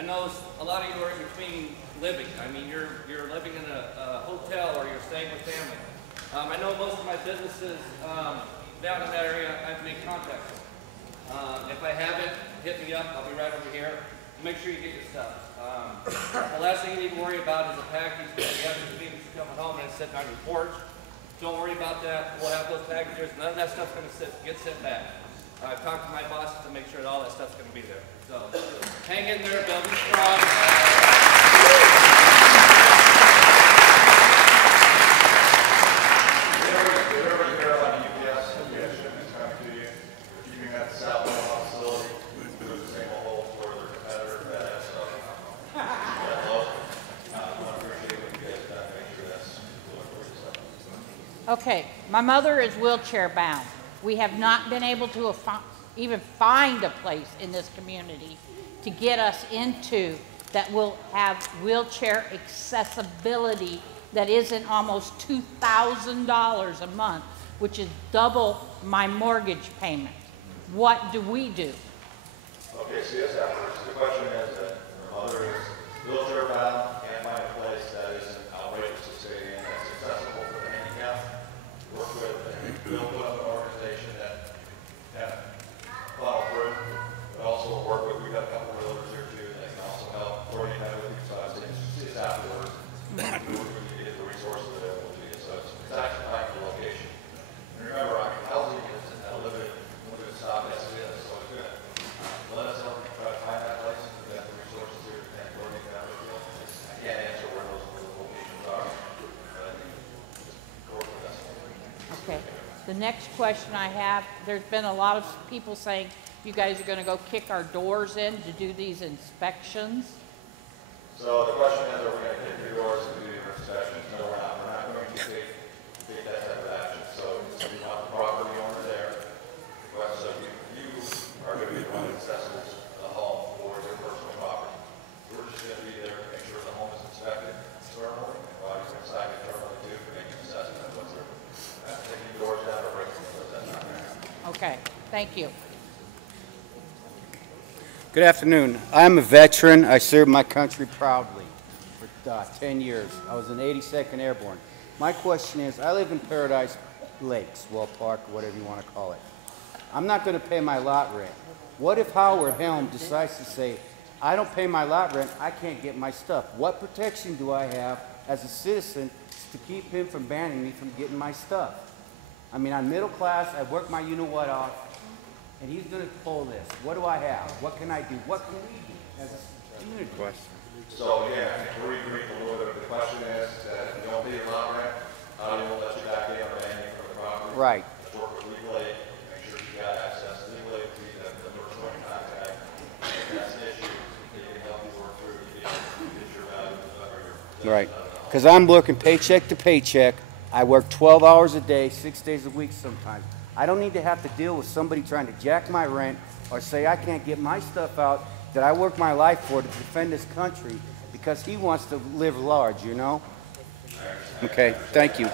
I know a lot of you are in between living. I mean, you're living in a hotel or you're staying with family. I know most of my businesses down in that area, I've made contact with. If I haven't, hit me up. I'll be right over here. Make sure you get your stuff. The last thing you need to worry about is a package that you have to convenience coming home and it's sitting on your porch. Don't worry about that. We'll have those packages. None of that stuff's going to get sent back. I've talked to my bosses to make sure that all that stuff's going to be there. So hang in there, Bellevue strong. Okay, my mother is wheelchair bound. We have not been able to even find a place in this community to get us into that will have wheelchair accessibility that isn't almost $2,000 a month, which is double my mortgage payment. What do we do? Okay, so yes, the question is that her mother is wheelchair bound, can't find a place that isn't outrageous to stay in, that's accessible for the handicapped. Work with and build up an organization that can follow through, but also work with, we've got a couple of realtors here too that can also help coordinate that with you, so I was saying, see us afterwards, we can get the resources available to you, so it's actually finding the location. And remember, housing is a limited stop, yes it is, so it's good. Let us help you try to find that place, we've got the resources here to kind of coordinate that with you. I can't answer where those locations are, but I think just work with us. Okay. The next question I have, there's been a lot of people saying you guys are going to go kick our doors in to do these inspections. So the question is, are we going to kick your doors to do your inspections? No, we're not. We're not going to take that type of action. So we want the property owner there. So you are going to be the one that assesses the home for your personal property. We're just going to be there to make sure the home is inspected externally, and while you're inside internally too, to make an assessment of what's there. Taking doors down or breaking doors, that's not going to happen. Okay, thank you. Good afternoon. I'm a veteran. I served my country proudly for 10 years. I was in 82nd Airborne. My question is, I live in Paradise Lakes, Well Park, whatever you want to call it. I'm not going to pay my lot rent. What if Howard Helm decides to say, I don't pay my lot rent, I can't get my stuff? What protection do I have as a citizen to keep him from banning me from getting my stuff? I mean, I'm middle class, I work my you-know-what off, and he's going to pull this. What do I have? What can I do? What can we do as a community? So again, I think we're agreeing a little bit. The question is that if you don't pay your lot rent, how do you let you back in or ban you from the property? Right. Let's work with legal aid, make sure you got access to legal aid, to the first point of contact. If that's an issue, they can help you work through to get your value or your Right. Because I'm working paycheck to paycheck. I work 12 hours a day, 6 days a week sometimes. I don't need to have to deal with somebody trying to jack my rent or say I can't get my stuff out that I worked my life for to defend this country because he wants to live large, you know? Okay, thank you.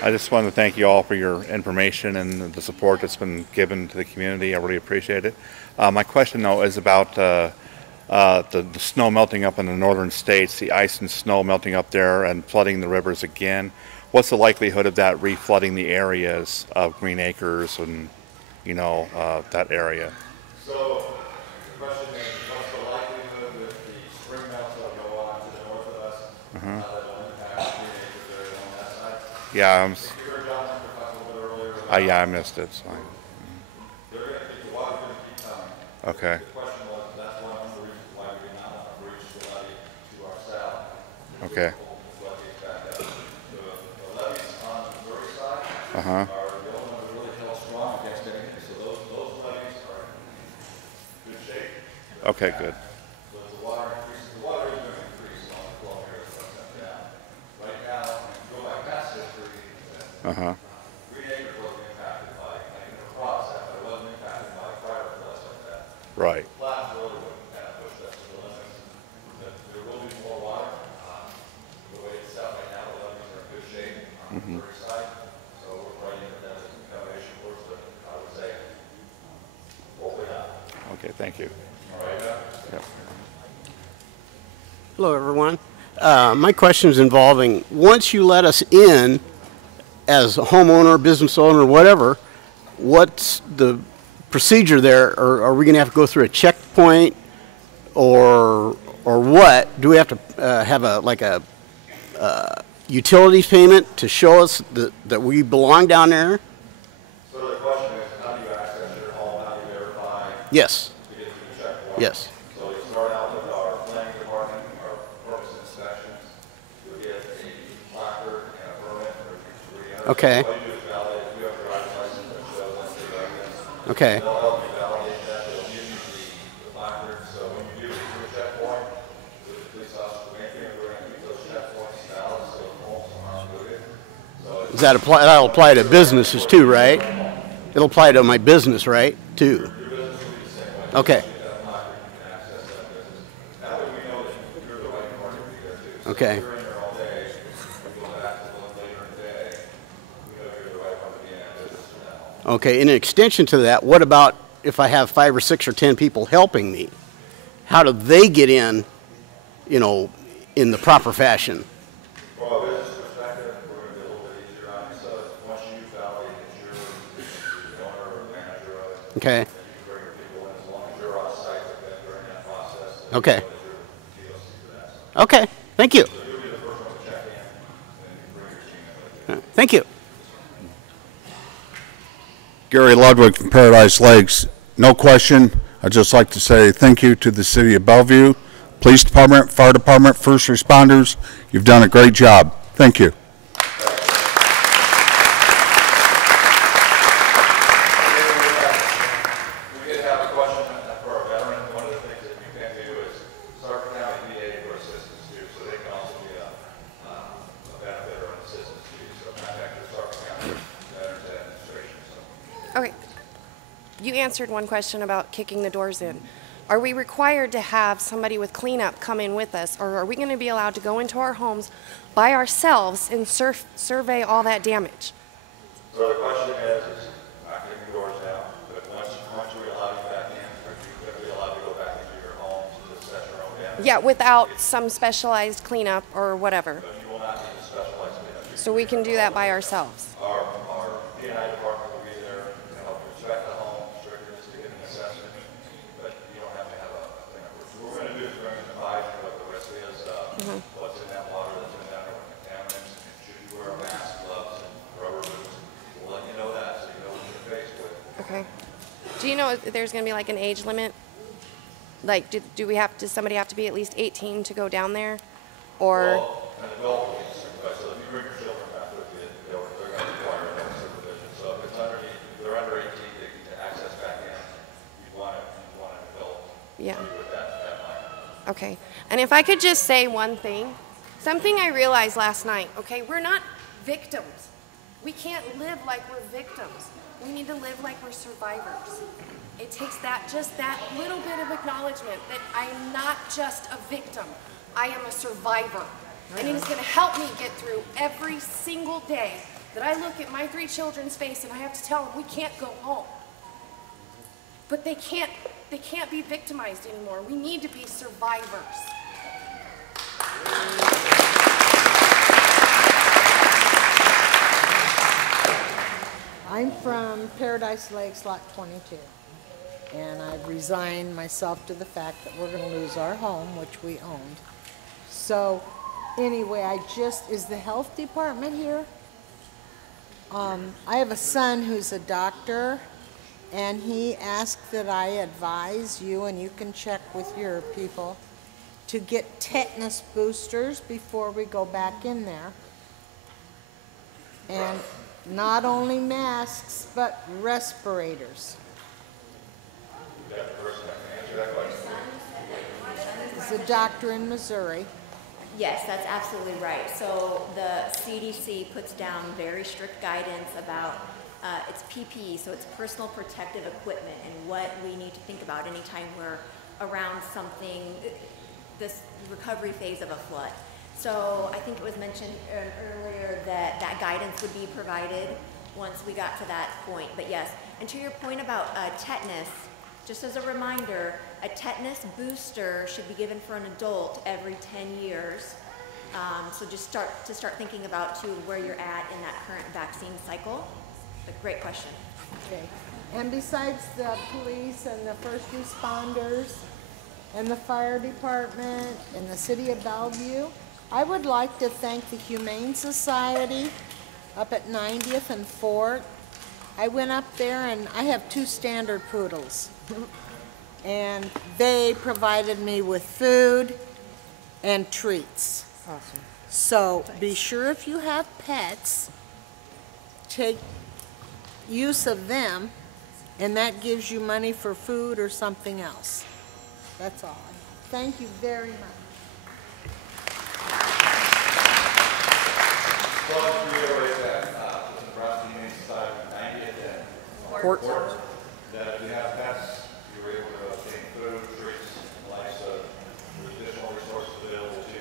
I just want to thank you all for your information and the support that's been given to the community. I really appreciate it. My question, though, is about the snow melting up in the northern states, the ice and snow melting up there and flooding the rivers again. What's the likelihood of that reflooding the areas of Green Acres and, you know, that area? So the question is, what's the likelihood that the spring melts that will go on to the north of us, that will impact Green Acres area on that side? Yeah, You heard John talk a little bit earlier. yeah, I missed it. So. The water's going to keep coming. Okay. The question was, that's one of the reasons why we Okay. Uh-huh. Okay, good. Uh-huh. Right. Mm-hmm. Okay, thank you. Yep. Hello, everyone. My question is involving, once you let us in as a homeowner, business owner, whatever, what's the procedure there? Or are we going to have to go through a checkpoint or what? Do we have to have a utilities payment to show us that we belong down there? So the question is, how do you access your home? How do you verify? Yes. To get to the checkpoint? Yes. So we start out with our planning department, our purpose inspections. You'll get a placard and a permit for 300. Okay. All you do is validate if you have a driver's license that shows that's your residence. Okay. They'll help you validate that. They'll give you the placard. So when you do it through a checkpoint, with the police officer, we're going to keep those checkpoints valid so the homes aren't included. Does that apply? That'll apply to businesses too, right? It'll apply to my business, right? Too. Okay. Okay. Okay. In extension to that, what about if I have 5 or 6 or 10 people helping me? How do they get in, you know, in the proper fashion? From a business perspective, we're going to be a little bit easier on you. So once you validate that you're the owner or manager of it, Okay. then you can bring your people in as long as you're on site with them during that process. Okay. Okay. Thank you. So you'll be the first one to check in, and you can bring your team in with you. Thank you. Gary Ludwig from Paradise Lakes. No question, I'd just like to say thank you to the City of Bellevue, Police Department, Fire Department, First Responders. You've done a great job. Thank you. We did have a question for our veteran. One of the things that you can do is start County VA for assistance too, so they can also be a benefit or an assistance to you. So contact your Sark County Veterans Administration. Okay. You answered one question about kicking the doors in. Are we required to have somebody with cleanup come in with us, or are we going to be allowed to go into our homes by ourselves and survey all that damage? So the question is not kicking doors down, but once we allow you back in, are you going to be allowed to go back into your homes to assess your own damage? Yeah, without some specialized cleanup or whatever. But you will not need a specialized cleanup. So we can do that by ourselves. Our P&I department will be there to help inspect the home, strictly just to get an assessment, but you don't have to have a cleanup. What we're going to do is we're going to advise you what the risk is, what's in that water, that's in that, what contaminants, and should you wear a mask, gloves, and rubber boots. We'll let you know that so you know what you're faced with. Okay. Do you know if there's going to be like an age limit? Like, does somebody have to be at least 18 to go down there? Or? Well, an adult will be supervised, so if you bring your children back with you, they're going to require that supervision. So if they're under 18, they can access back in. You want an adult. Yeah. With that line. Okay. And if I could just say one thing, something I realized last night, okay, we're not victims. We can't live like we're victims. We need to live like we're survivors. It takes just that little bit of acknowledgement that I am not just a victim, I am a survivor. And it is going to help me get through every single day that I look at my 3 children's face and I have to tell them we can't go home. But they can't be victimized anymore. We need to be survivors. I'm from Paradise Lakes, Lot 22. And I've resigned myself to the fact that we're going to lose our home, which we owned. So anyway, is the health department here? I have a son who's a doctor, and he asked that I advise you, and you can check with your people, to get tetanus boosters before we go back in there. And not only masks, but respirators. He's a doctor in Missouri. Yes, that's absolutely right. So the CDC puts down very strict guidance about it's PPE, so it's personal protective equipment, and what we need to think about anytime we're around something, this recovery phase of a flood. So I think it was mentioned earlier that that guidance would be provided once we got to that point. But yes, and to your point about tetanus, just as a reminder, a tetanus booster should be given for an adult every 10 years. So just start thinking about too where you're at in that current vaccine cycle. But great question. Okay. And besides the police and the first responders and the fire department and the city of Bellevue, I would like to thank the Humane Society up at 90th and Fort. I went up there and I have 2 standard poodles. And they provided me with food and treats. Awesome. So be sure if you have pets, take use of them, and that gives you money for food or something else. That's all. Thank you very much. Well, let's reiterate that the Nebraska Humane Society 90th and Fort. That if you have pets, you were able to obtain food, treats, and life, so there's additional resources available to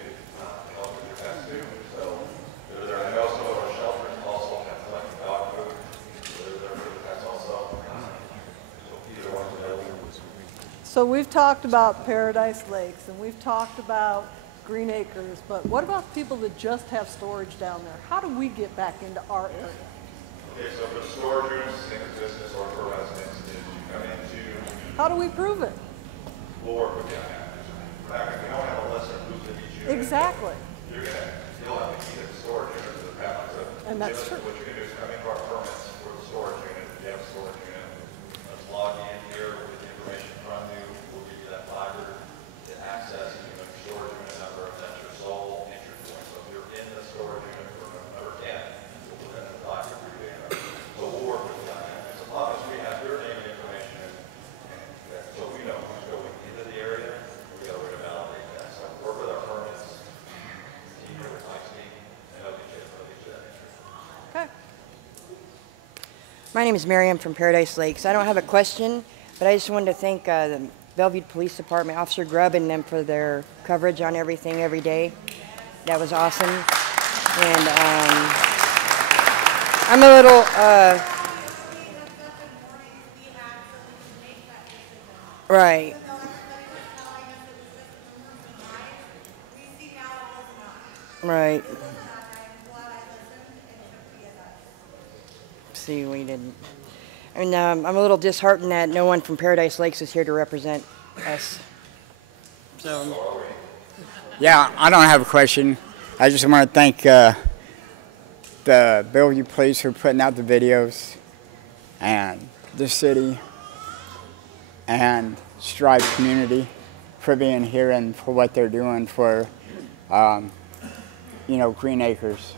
help with your pets too. So they're there. And also our shelters also have collected dog food. So they're there for the pets also. So either one's available. So we've talked about Paradise Lakes and we've talked about Green Acres, but what about people that just have storage down there? How do we get back into our area? Okay, so for storage units, in a business or for residents, is you come into. How do we prove it? We'll work with you on that. In fact, if we don't have a list of who's in each unit. Exactly. You'll have to key to the storage unit to the path. So And that's true. what you're going to do is come into our permits for the storage unit. If you have a storage unit, let's log in here with the information from you. We'll give you that placard to access your storage unit number. That's your sole entry point. So if you're in the storage unit for number 10, we'll put that in the placard for you. So we'll work with you on that. As long as we have your name and information, and so we know who's going into the area, we got to validate that. So work with our permits, team here with my team, and help each other that entry. Okay. My name is Miriam from Paradise Lakes. I don't have a question, but I just wanted to thank the Bellevue Police Department, Officer Grubb, and them for their coverage on everything every day. That was awesome. And I'm a little, right. Right. See, we didn't. And I'm a little disheartened that no one from Paradise Lakes is here to represent us. So. Yeah, I don't have a question. I just want to thank the Bellevue Police for putting out the videos, and the city, and Stripe community for being here and for what they're doing for, Green Acres.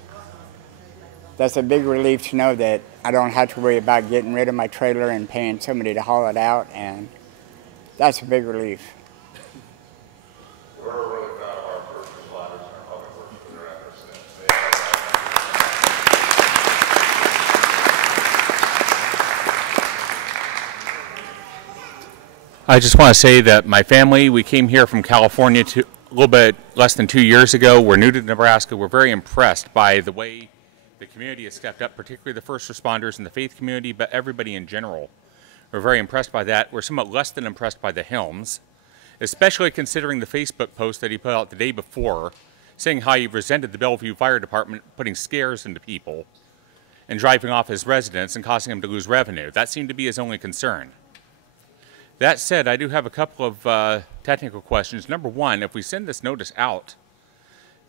That's a big relief to know that I don't have to worry about getting rid of my trailer and paying somebody to haul it out, and that's a big relief. We're really proud of our first responders and our public works for their efforts. I just want to say that my family, we came here from California a little bit less than 2 years ago. We're new to Nebraska. We're very impressed by the way the community has stepped up, particularly the first responders and the faith community, but everybody in general. We're very impressed by that. We're somewhat less than impressed by the Helms, especially considering the Facebook post that he put out the day before, saying how he resented the Bellevue Fire Department putting scares into people and driving off his residents and causing him to lose revenue. That seemed to be his only concern. That said, I do have a couple of technical questions. Number one, if we send this notice out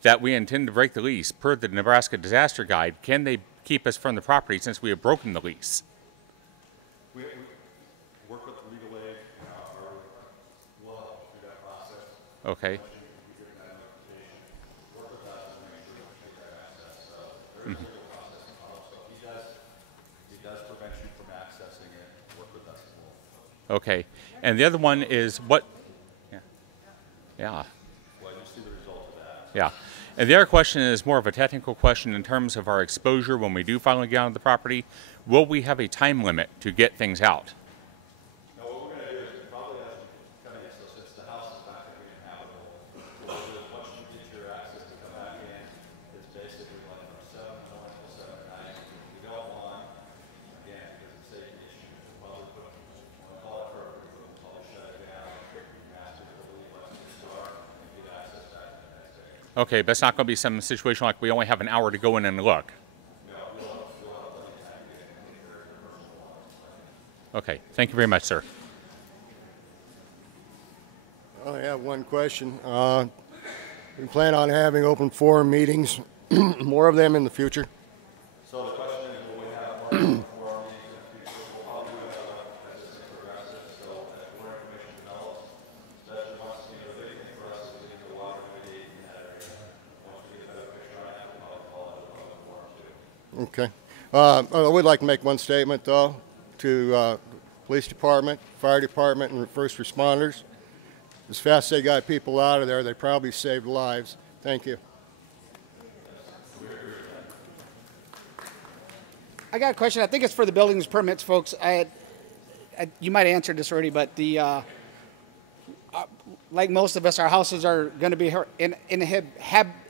that we intend to break the lease per the Nebraska Disaster Guide, can they keep us from the property since we have broken the lease? We work with the legal aid, or we'll help through that process. Okay. There is a legal process involved, so he does prevent you from accessing it, work with us as well. Okay. And the other one is what? Yeah. Yeah. Well, you see the result of that. Yeah. And the other question is more of a technical question in terms of our exposure when we do finally get onto the property. Will we have a time limit to get things out? No, what we're going to do is probably as you come in, so since the house is not going to be inhabitable, what we'll do is once you get your access to come back in, it's basically like from 7 in the morning till 7 at night. We don't want, again, because it's a safety issue, well, we call it perfect, we'll probably shut it down, master to leave once it's dark, and get access back the next day. Okay, but it's not going to be some situation like we only have an hour to go in and look. Okay, thank you very much, sir. I have one question. We plan on having open forum meetings, more of them in the future. So the question is, will we have more forum meetings in the future? We'll probably do as this thing progresses, so as more information develops, especially once, the big thing for us is we need the water mitigate in that area. Once we get a better picture on that, we'll probably call it a public forum too. Okay. I would like to make one statement, though, to police department, fire department, and first responders. As fast as they got people out of there, they probably saved lives. Thank you. I got a question. I think it's for the buildings permits, folks. You might have answered this already, but like most of us, our houses are going to be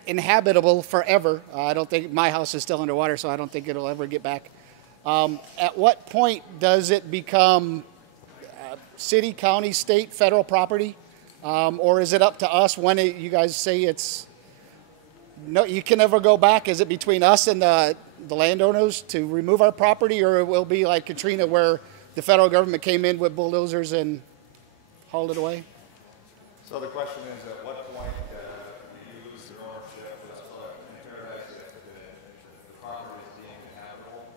inhabitable forever. I don't think my house is still underwater, so I don't think it'll ever get back. At what point does it become city, county, state, federal property? Or is it up to us when you guys say it's, no, you can never go back? Is it between us and the landowners to remove our property, or it will be like Katrina where the federal government came in with bulldozers and hauled it away? So the question is, at what point do you lose your ownership? So in paradise, if the property is deemed inhabitable,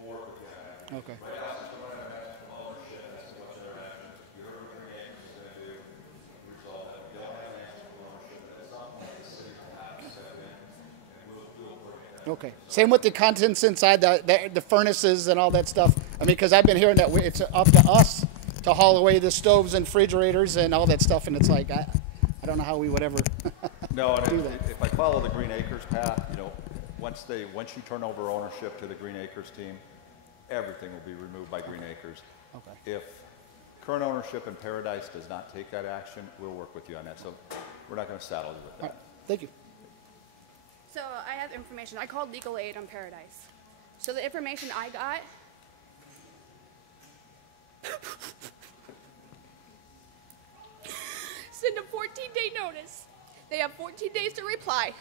we'll work with you. Okay. Right now, since we're going to have ownership as to what their actions, you heard what the is going to do, resolve that. We don't have an answer for ownership, but at some point, the city will have to step in, and we'll work with that. Okay. Same with the contents inside the furnaces and all that stuff. I mean, because I've been hearing that it's up to us to haul away the stoves and refrigerators and all that stuff, and it's like I don't know how we would ever No, and do that. if I follow the Green Acres path, once you turn over ownership to the Green Acres team, everything will be removed by Green Acres. Okay. If current ownership in Paradise does not take that action, we'll work with you on that. So we're not going to saddle you with that. All right. Thank you. So I have information. I called legal aid on Paradise. So the information I got send a 14-day notice. They have 14 days to reply.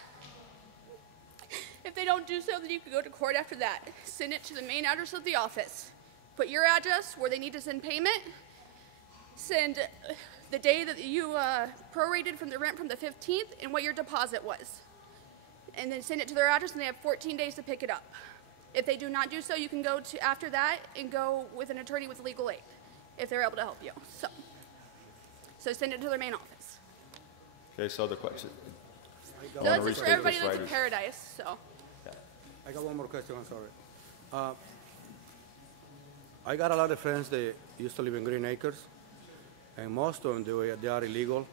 If they don't do so, then you can go to court after that. Send it to the main address of the office. Put your address where they need to send payment. Send the day that you prorated from the rent from the 15th and what your deposit was. And then send it to their address, and they have 14 days to pick it up. If they do not do so, you can go to after that and go with an attorney with legal aid if they're able to help you. So send it to their main office. Okay, so the question. So this is for everybody that's in Paradise. So. I got one more question. I'm sorry. I got a lot of friends that used to live in Green Acres, and most of them they are illegal,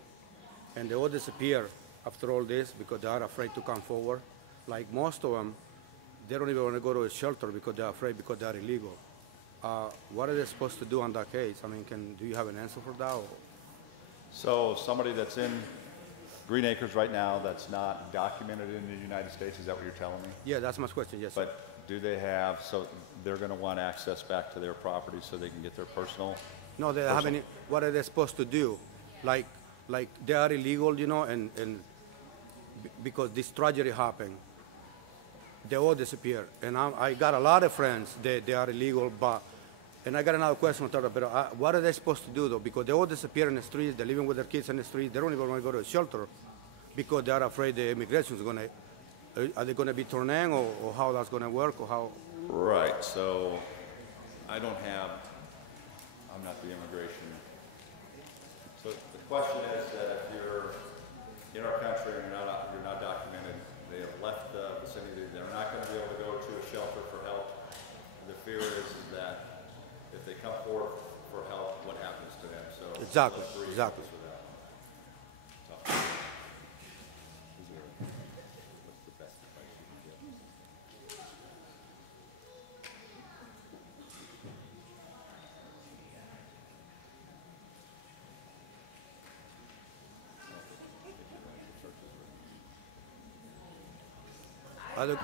and they all disappear after all this because they are afraid to come forward. Like most of them, they don't even want to go to a shelter because they're afraid because they are illegal. What are they supposed to do on that case? I mean, do you have an answer for that? Or? So somebody that's in Green Acres right now that's not documented in the United States, is that what you're telling me? Yeah, that's my question, yes. But do they have, so they're going to want access back to their property so they can get their personal? No, they haven't. What are they supposed to do? Like they are illegal, and because this tragedy happened, they all disappear. And I got a lot of friends that they are illegal, and I got another question, but what are they supposed to do, though? Because they all disappear in the streets, they're living with their kids in the streets, they don't even want to go to a shelter because they're afraid the immigration is going to, are they going to be turned in, or how that's going to work, or how? Right, so I'm not the immigration. So the question is that if you're in our country and you're not documented, they have left the vicinity, they're not going to be able to go shelter for help. And the fear is that if they come forward for help, what happens to them? So Exactly, let's agree exactly. with that. So, what's the best advice you can give? Other,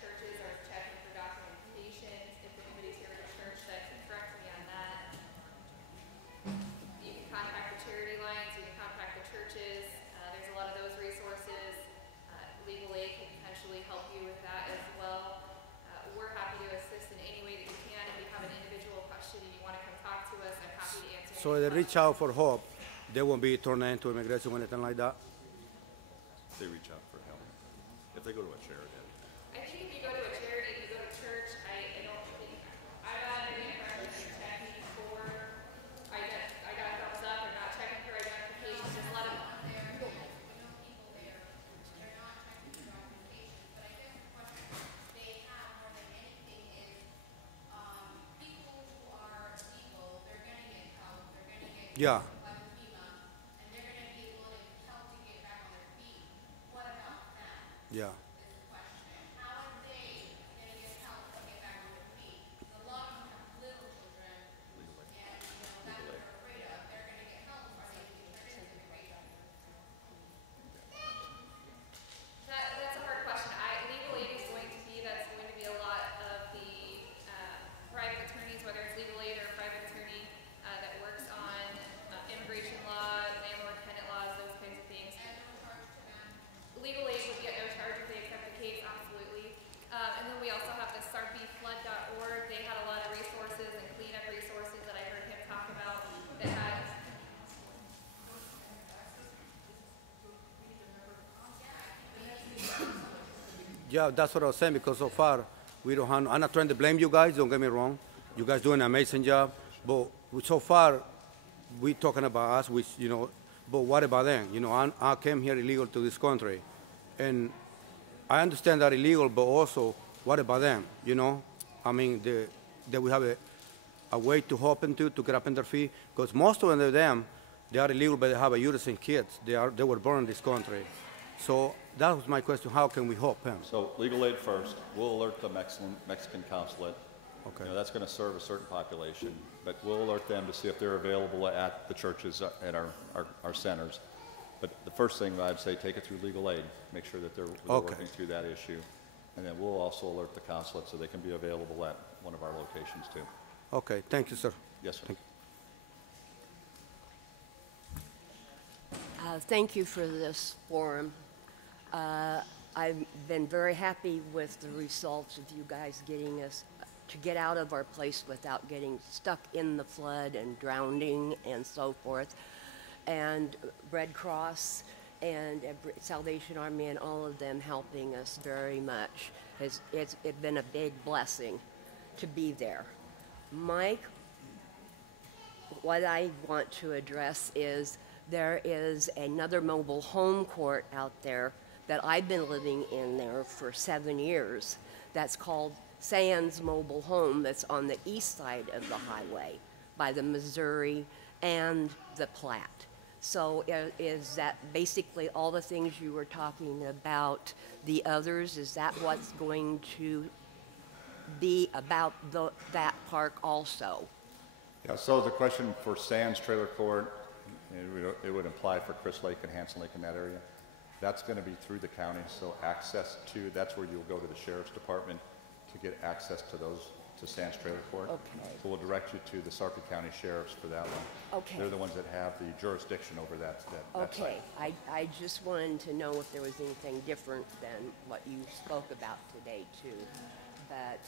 Churches are checking for documentation. If anybody's here at a church that can correct me on that, you can contact the charity lines, you can contact the churches. There's a lot of those resources. Legal aid can potentially help you with that as well. We're happy to assist in any way that you can. If you have an individual question and you want to come talk to us, I'm happy to answer. so they reach out for help. They won't be turned into immigration or anything like that. They reach out for help. If they go to a charity. I think if you go to a charity, if you go to church, I don't think, I'm not under the impression that you're checking for, I got a thumbs up, they're not checking for identification, there's a lot of. Yeah. Yeah. That's a hard question. Legal aid is going to be, that's going to be a lot of the private attorneys, whether it's legal aid or a private attorney that works on immigration law, landlord-tenant laws, those kinds of things. Legal aid would be at no charge if they accept the case, absolutely. And then we also have the sarpyflood.org. They had a lot of resources and cleanup resources that I heard him talk about that had. Yeah, that's what I was saying, because so far we don't have, I'm not trying to blame you guys, don't get me wrong. You guys doing an amazing job, but so far we talking about us, which, you know, but what about them? You know, I came here illegal to this country, and I understand that illegal, but also what about them? You know, I mean, that we have a way to help them to get up on their feet, because most of them, they are illegal, but they have a uterus and kids. They were born in this country. So that was my question, how can we help him? So legal aid first. We'll alert the Mexican consulate. Okay. You know, that's going to serve a certain population, but we'll alert them to see if they're available at the churches, at our centers. But the first thing I'd say, take it through legal aid. Make sure that they're working through that issue. And then we'll also alert the consulate so they can be available at one of our locations too. Okay, thank you, sir. Yes, sir. Thank you for this forum. I've been very happy with the results of you guys getting us to get out of our place without getting stuck in the flood and drowning and so forth. And Red Cross and Salvation Army and all of them helping us very much. It's been a big blessing to be there. Mike, what I want to address is there is another mobile home court out there that I've been living in there for 7 years. That's called Sands Mobile Home, that's on the east side of the highway by the Missouri and the Platte. So is that basically all the things you were talking about, the others, is that what's going to be about that park also? Yeah, so the question for Sands Trailer Court, it would apply for Chris Lake and Hanson Lake in that area. That's going to be through the county, so access to, that's where you'll go to the Sheriff's Department to get access to those, to Sands Trailer Court. Okay. So we'll direct you to the Sarpy County Sheriffs for that one. Okay. They're the ones that have the jurisdiction over that Okay, site. I just wanted to know if there was anything different than what you spoke about today too. But,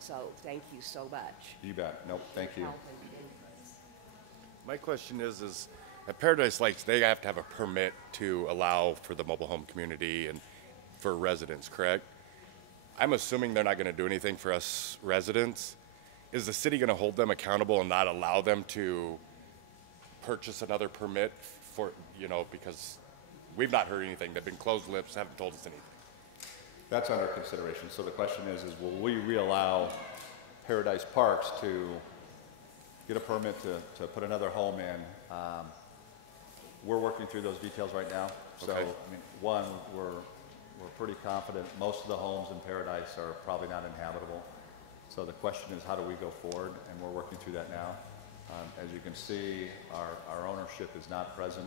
so thank you so much. You bet. Nope, thank you. My question is at Paradise Lakes, they have to have a permit to allow for the mobile home community and for residents, correct? I'm assuming they're not going to do anything for us residents. Is the city going to hold them accountable and not allow them to purchase another permit for, you know, because we've not heard anything. They've been closed lips, haven't told us anything. That's under consideration. So the question is will we reallow Paradise Parks to get a permit to put another home in? We're working through those details right now. So, Okay. I mean, one, we're pretty confident most of the homes in Paradise are probably not inhabitable. So the question is, how do we go forward? And we're working through that now. As you can see, our ownership is not present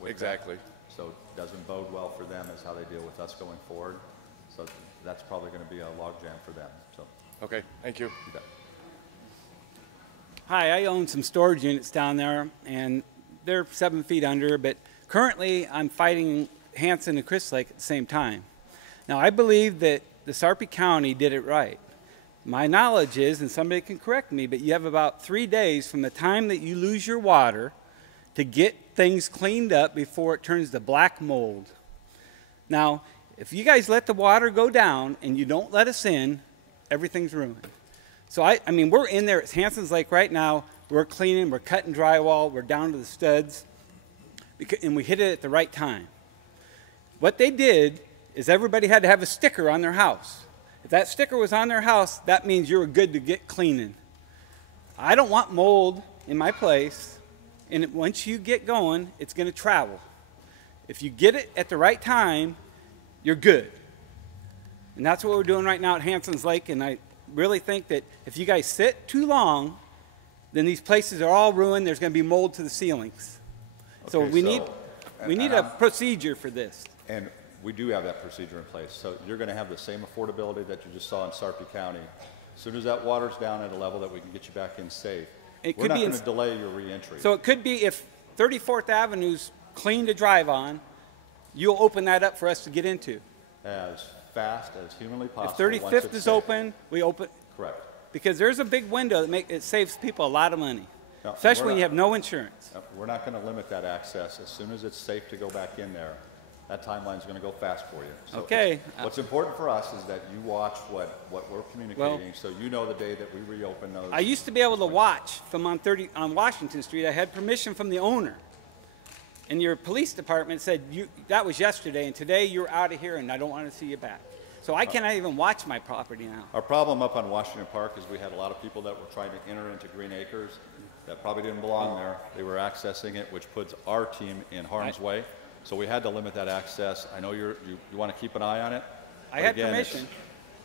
with Exactly. that. So it doesn't bode well for them as how they deal with us going forward. So that's probably going to be a logjam for them. So. Okay, thank you. You bet. Hi, I own some storage units down there, and they're 7 feet under, but currently I'm fighting Hanson and Chris Lake at the same time. Now, I believe that the Sarpy County did it right. My knowledge is, and somebody can correct me, but you have about 3 days from the time that you lose your water to get things cleaned up before it turns to black mold. Now, if you guys let the water go down and you don't let us in, everything's ruined. So, I mean, we're in there at Hanson's Lake right now. We're cleaning, we're cutting drywall, we're down to the studs, and we hit it at the right time. What they did is everybody had to have a sticker on their house. If that sticker was on their house, that means you were good to get cleaning. I don't want mold in my place, and once you get going, it's going to travel. If you get it at the right time, you're good. And that's what we're doing right now at Hanson's Lake, and I really think that if you guys sit too long, then these places are all ruined. There's going to be mold to the ceilings. So Okay, we need a procedure for this. And we do have that procedure in place. So you're going to have the same affordability that you just saw in Sarpy County. As soon as that water's down at a level that we can get you back in safe, we're not going to delay your reentry. So it could be if 34th Avenue's clean to drive on, you'll open that up for us to get into. As fast as humanly possible. If 35th is open, we open. Correct. Because there's a big window that it saves people a lot of money, No, especially when you have no insurance. We're not going to limit that access. As soon as it's safe to go back in there, that timeline's going to go fast for you. So Okay. What's important for us is that you watch what we're communicating, so you know the day that we reopen those. I used to be able to watch from on Washington Street. I had permission from the owner. And your police department said, that was yesterday, and today you're out of here, and I don't want to see you back. So I cannot even watch my property now. Our problem up on Washington Park is we had a lot of people that were trying to enter into Green Acres that probably didn't belong there. They were accessing it, which puts our team in harm's way. So we had to limit that access. I know you want to keep an eye on it. I had permission.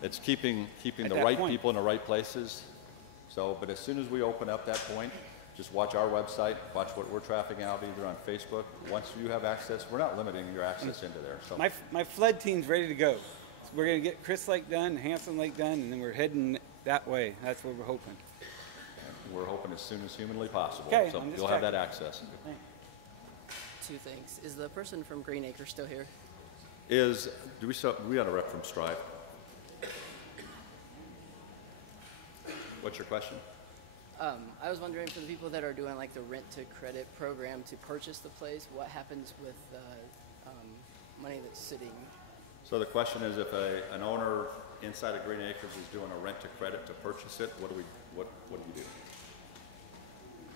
It's keeping the that right point. people in the right places. So, but as soon as we open up that point, just watch our website, watch what we're trafficking out either on Facebook. Once you have access, we're not limiting your access into there. So My flood team's ready to go. So we're going to get Chris Lake done, Hanson Lake done, and then we're heading that way. That's what we're hoping. we're hoping as soon as humanly possible. Okay, So I'm just you'll have that checking. access. Two things. Is the person from Green Acres still here? We got a rep from Strive. What's your question? I was wondering for the people that are doing like the rent to credit program to purchase the place, what happens with money that's sitting? So the question is, if an owner inside of Green Acres is doing a rent to credit to purchase it, what do you do?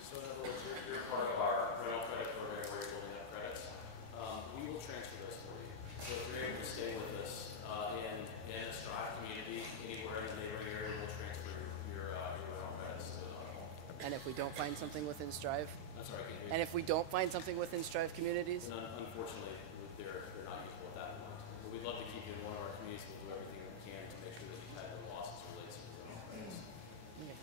So in other words, you're part of our rental credit program where you're building up credits. We will transfer those for you. So if you're able to stay with us in a Strive community, anywhere in the neighboring area, we'll transfer your rental credits to the home. And if we don't find something within Strive? I'm sorry, I can't hear you. And if we don't find something within Strive communities? Then unfortunately, they're not usable at that point. But we'd love to keep you in one of our communities. We'll do everything we can to make sure that you have no losses related to the rental credits. Okay.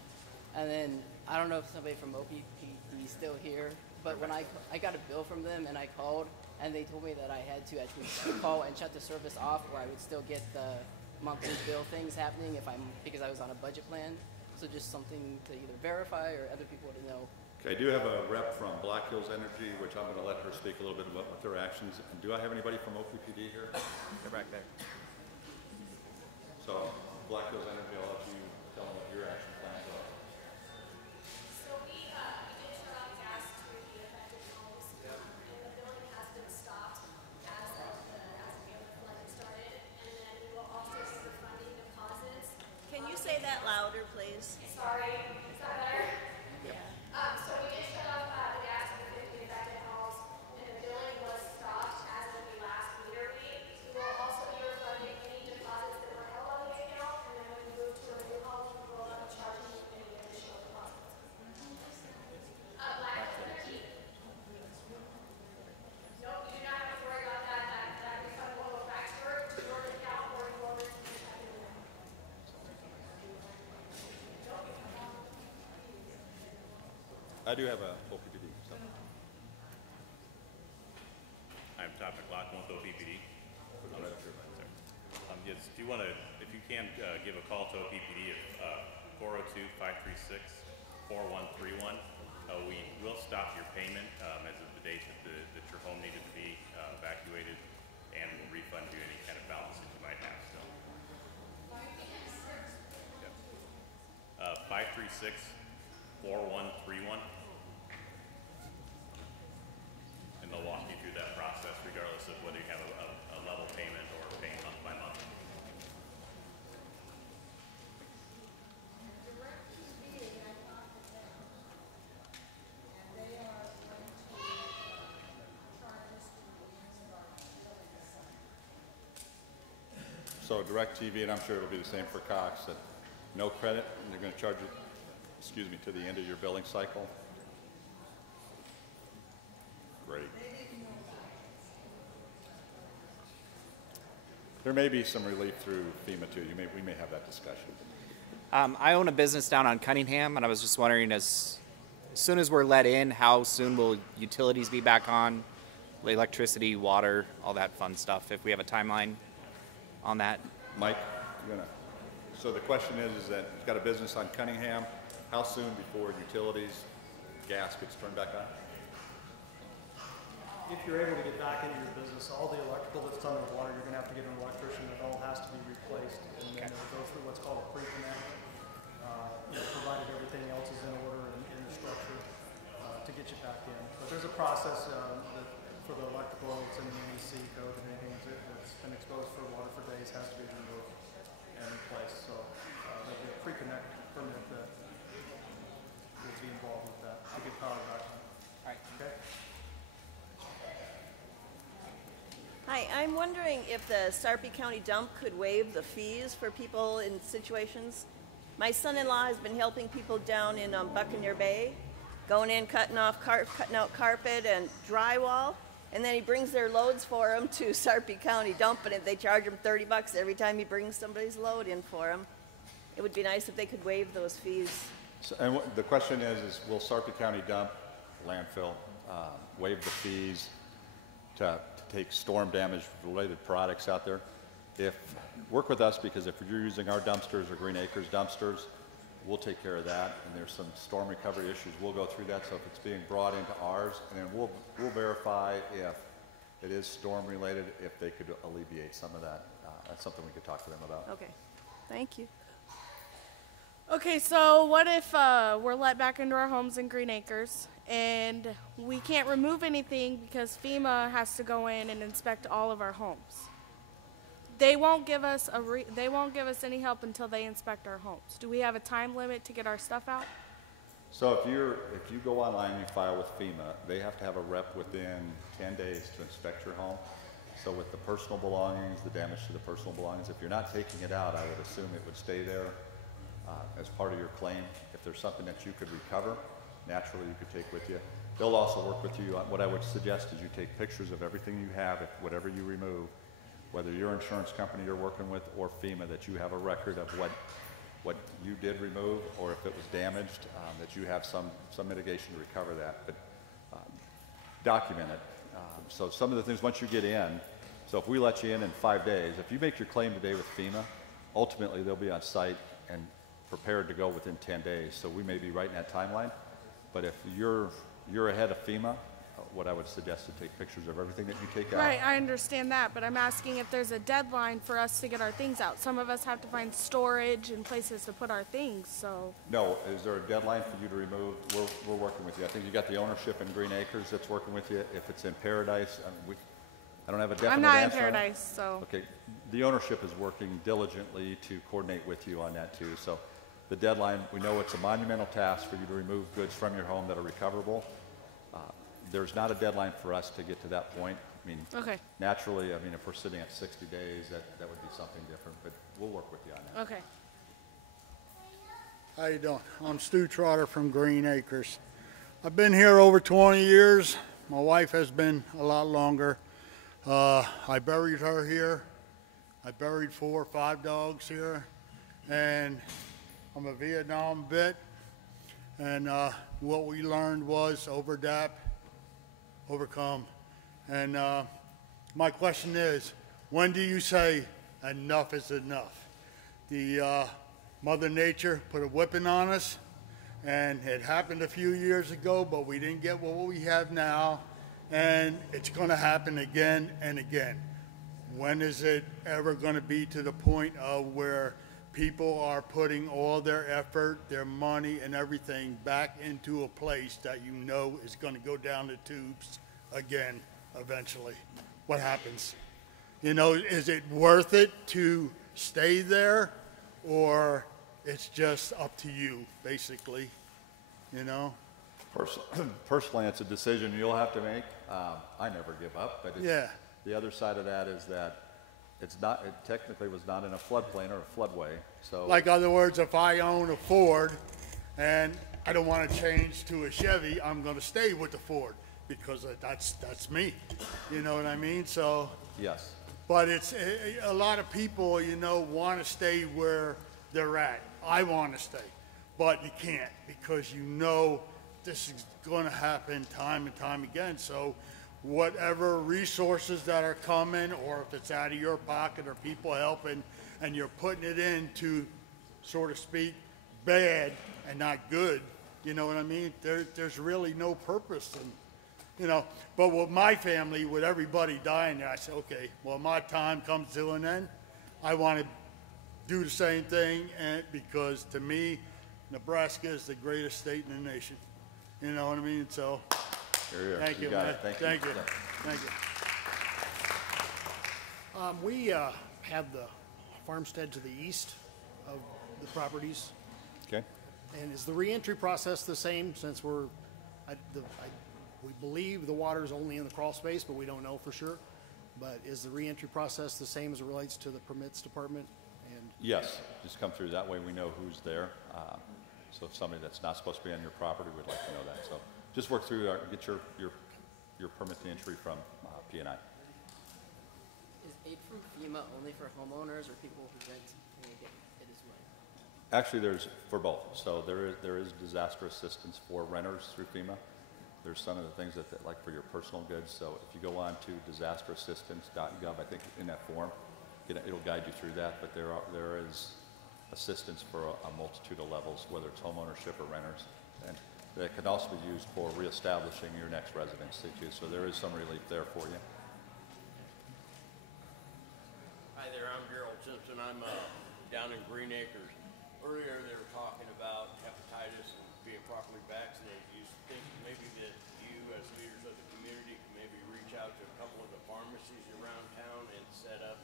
And then, I don't know if somebody from OPPD is still here, but when I got a bill from them and I called, and they told me that I had to actually call and shut the service off, where I would still get the monthly bill things happening because I was on a budget plan. So just something to either verify or other people to know. Okay, I do have a rep from Black Hills Energy, which I'm going to let her speak a little bit about their actions. And do I have anybody from OPPD here? They're back there. So, Black Hills Energy, I'll let you tell them what your action plans are. So we did turn on gas to the affected homes, and the billing has been stopped as the flooding started. And then we will also be refunding deposits. Can you say that louder, please? Sorry, is that better? Yeah. So we did shut off the gas to the 50 affected homes, and the billing was stopped as of the last meter read. We will also be refunding any deposits I do have a OPPD. So. I'm Todd McLaughlin with OPPD. Yes, if you want to, if you can give a call to OPPD at 402-536-4131. We will stop your payment as of the date that your home needed to be evacuated, and we'll refund you any kind of balance that you might have still. 536-4131. And they'll walk you through that process regardless of whether you have a level payment or paying month by month. So DirecTV, and I'm sure it'll be the same for Cox, that no credit, and they're going to charge you, excuse me, to the end of your billing cycle. Great. There may be some relief through FEMA too. We may have that discussion. I own a business down on Cunningham, and I was just wondering, as soon as we're let in, how soon will utilities be back on? Electricity, water, all that fun stuff, if we have a timeline on that. Mike, you're gonna. So the question is that you've got a business on Cunningham. How soon before utilities, gas gets turned back on? If you're able to get back into your business, all the electrical that's done with water, you're going to have to get an electrician. It all has to be replaced, and then it'll go through what's called a pre-connect, provided everything else is in order and in the structure to get you back in. But there's a process for the electrical, it's in the NEC code, and anything that's been exposed for water for days has to be removed and replaced. So there'll be a pre-connect permit that will be involved with that to get power back on. All right. Okay. Hi, I'm wondering if the Sarpy County dump could waive the fees for people in situations. My son-in-law has been helping people down in Buccaneer Bay, going in, cutting out carpet and drywall, and then he brings their loads for them to Sarpy County dump, and they charge him $30 every time he brings somebody's load in for him. It would be nice if they could waive those fees. So, and the question is will Sarpy County dump, landfill, waive the fees to take storm damage related products out there? Work with us, because if you're using our dumpsters or Green Acres dumpsters, we'll take care of that. And there's some storm recovery issues. We'll go through that. So if it's being brought into ours, and then we'll verify if it is storm related, if they could alleviate some of that. That's something we could talk to them about. Okay, thank you. Okay, so what if we're let back into our homes in Green Acres and we can't remove anything because FEMA has to go in and inspect all of our homes? They won't give us any help until they inspect our homes. Do we have a time limit to get our stuff out? So if you go online and you file with FEMA, they have to have a rep within 10 days to inspect your home. So with the personal belongings, the damage to the personal belongings, if you're not taking it out, I would assume it would stay there as part of your claim. If there's something that you could recover, naturally you could take with you. They'll also work with you. What I would suggest is you take pictures of everything you have, whatever you remove, whether your insurance company you're working with or FEMA, that you have a record of what you did remove, or if it was damaged, that you have some mitigation to recover that. But document it. So some of the things, once you get in, so if we let you in 5 days, if you make your claim today with FEMA, ultimately they'll be on site and prepared to go within 10 days. So we may be right in that timeline. But if you're ahead of FEMA, what I would suggest is take pictures of everything that you take out. Right, I understand that, but I'm asking if there's a deadline for us to get our things out. Some of us have to find storage and places to put our things, so. No, is there a deadline for you to remove? We're working with you. I think you got the ownership in Green Acres that's working with you. If it's in Paradise, I don't have a definite answer. I'm not in Paradise, so. Okay, the ownership is working diligently to coordinate with you on that too. So the deadline, we know it's a monumental task for you to remove goods from your home that are recoverable. There's not a deadline for us to get to that point. I mean, okay. Naturally, I mean, if we're sitting at 60 days, that would be something different, but we'll work with you on that. Okay. How you doing? I'm Stu Trotter from Green Acres. I've been here over 20 years. My wife has been a lot longer. I buried her here. I buried 4 or 5 dogs here, and I'm a Vietnam vet. And what we learned was overadapt, overcome. And my question is, when do you say enough is enough? The Mother Nature put a whipping on us, and it happened a few years ago, but we didn't get what we have now, and it's going to happen again and again. When is it ever going to be to the point of where people are putting all their effort, their money, and everything back into a place that you know is going to go down the tubes again eventually? What happens? You know, is it worth it to stay there, or it's just up to you, basically, you know? Personally, it's a decision you'll have to make. I never give up, but Yeah. The other side of that is that it technically was not in a floodplain or a floodway, so. Like, other words, if I own a Ford and I don't want to change to a Chevy, I'm going to stay with the Ford because that's me. You know what I mean? So. Yes. But it's a lot of people, you know, want to stay where they're at. I want to stay, but you can't because you know this is going to happen time and time again. So whatever resources that are coming, or if it's out of your pocket or people helping, and you're putting it into, so to speak, bad and not good, you know what I mean? There's really no purpose in, you know. But with my family, with everybody dying there, I said, okay, well, my time comes to an end. I want to do the same thing, and because to me, Nebraska is the greatest state in the nation. You know what I mean? So, thank you, man. Thank you. Thank you. Thank you. We have the farmstead to the east of the properties. Okay. And is the reentry process the same, since we believe the water is only in the crawl space, but we don't know for sure. But is the reentry process the same as it relates to the permits department? And Yes, just come through. That way we know who's there. So if somebody that's not supposed to be on your property, we'd like to know that. So just work through, get your permit to entry from P&I. Is aid from FEMA only for homeowners or people who rent and get it as well? Actually, there's for both. So there is disaster assistance for renters through FEMA. There's some of the things that like for your personal goods. So if you go on to disasterassistance.gov, I think in that form, it'll guide you through that. But there is assistance for a multitude of levels, whether it's homeownership or renters, and that can also be used for reestablishing your next residency too. So there is some relief there for you. Hi there, I'm Gerald Simpson. I'm down in Green Acres. Earlier they were talking about hepatitis and being properly vaccinated. Do you think maybe that you, as leaders of the community, can maybe reach out to a couple of the pharmacies around town and set up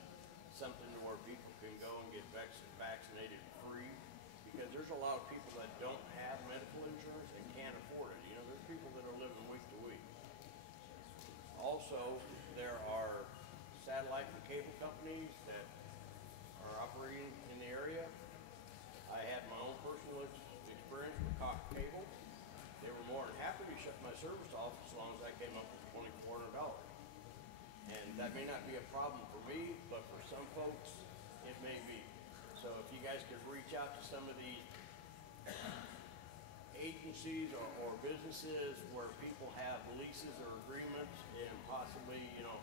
something to where people can go and get vaccinated free? Because there's a lot of people that don't have medical insurance and can't afford it. You know, there's people that are living week to week. Also, there are satellite and cable companies that are operating in the area. I had my own personal experience with Cox Cable. They were more than happy to shut my service off as long as I came up with $2,400. And that may not be a problem for me, but for some folks, it may be. So if you guys could reach out to some of the agencies or businesses where people have leases or agreements, and possibly, you know,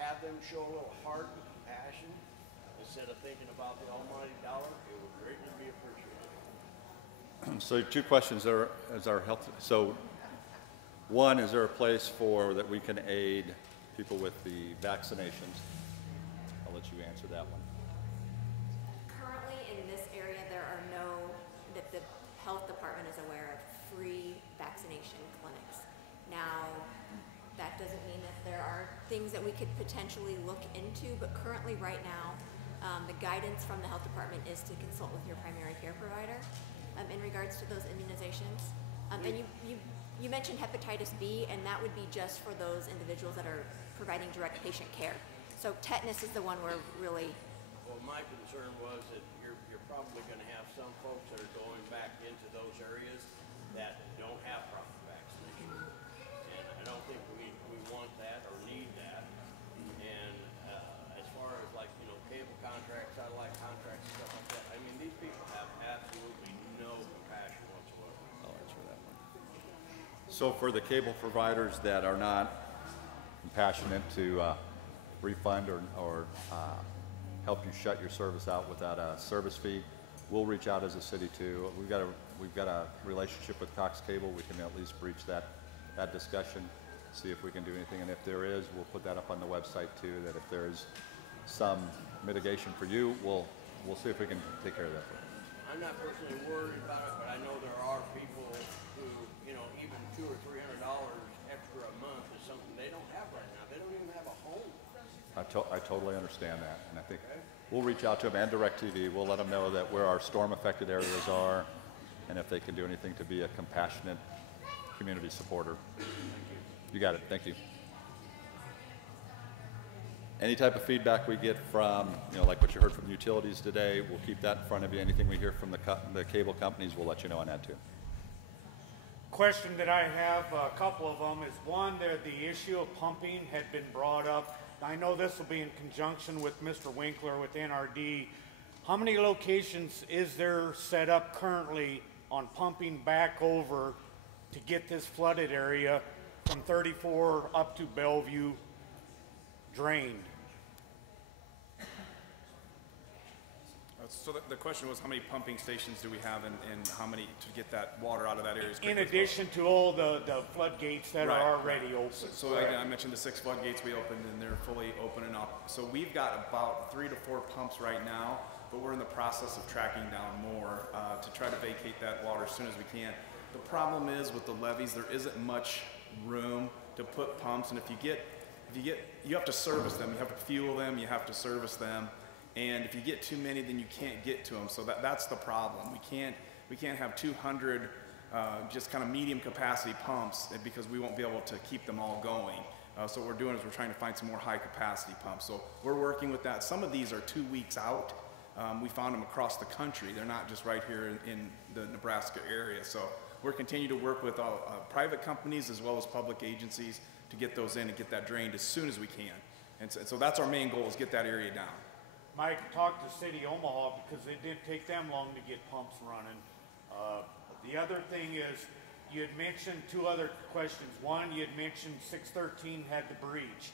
have them show a little heart and compassion instead of thinking about the almighty dollar, it would greatly be appreciated. So 2 questions there is our health. So one, is there a place that we can aid people with the vaccinations? I'll let you answer that one. Currently in this area, that the health department is aware of, free vaccination clinics. Now, that doesn't mean that there are things that we could potentially look into, but currently right now, the guidance from the health department is to consult with your primary care provider in regards to those immunizations. And you mentioned hepatitis B, and that would be just for those individuals that are providing direct patient care. So tetanus is the one we're really... Well, my concern was that you're probably going to have some folks that are going back into those areas that don't have proper vaccination. And I don't think we want that or need that. And as far as, like, you know, cable contracts, satellite contracts, and stuff like that, I mean, these people have absolutely no compassion whatsoever. Oh, that's right. So for the cable providers that are not compassionate to refund or help you shut your service out without a service fee, we'll reach out as a city too. We've got a relationship with Cox Cable. We can at least breach that discussion, see if we can do anything, and if there is, we'll put that up on the website too, that if there is some mitigation for you, we'll see if we can take care of that for you. I'm not personally worried about it, but I know there are people who, you know, even $200 or $300 extra a month is something they don't have right now. They don't even have a home. I totally understand that, and I think we'll reach out to them and DirecTV. We'll let them know that where our storm-affected areas are, and if they can do anything to be a compassionate community supporter. You got it. Thank you. Any type of feedback we get from, you know, like what you heard from utilities today, we'll keep that in front of you. Anything we hear from the cable companies, we'll let you know on that too. Question that I have, a couple of them, is one, the issue of pumping had been brought up. I know this will be in conjunction with Mr. Winkler with NRD. How many locations is there set up currently on pumping back over to get this flooded area from 34 up to Bellevue drained? So the question was, how many pumping stations do we have, and how many to get that water out of that area? In addition to all the floodgates that are already open. So again, I mentioned the 6 floodgates we opened, and they're fully open and up. So we've got about 3 to 4 pumps right now, but we're in the process of tracking down more to try to vacate that water as soon as we can. The problem is with the levees, there isn't much room to put pumps, and you have to service them, you have to fuel them, you have to service them. And if you get too many, then you can't get to them. So that's the problem. We can't have 200 just kind of medium capacity pumps because we won't be able to keep them all going. So what we're doing is we're trying to find some more high capacity pumps. So we're working with that. Some of these are 2 weeks out. We found them across the country. They're not just right here in the Nebraska area. So we're continuing to work with private companies as well as public agencies to get those in and get that drained as soon as we can. And so that's our main goal, is get that area down. Mike talked to City Omaha because it did take them long to get pumps running. The other thing is, you had mentioned 2 other questions. One, you had mentioned 613 had the breach.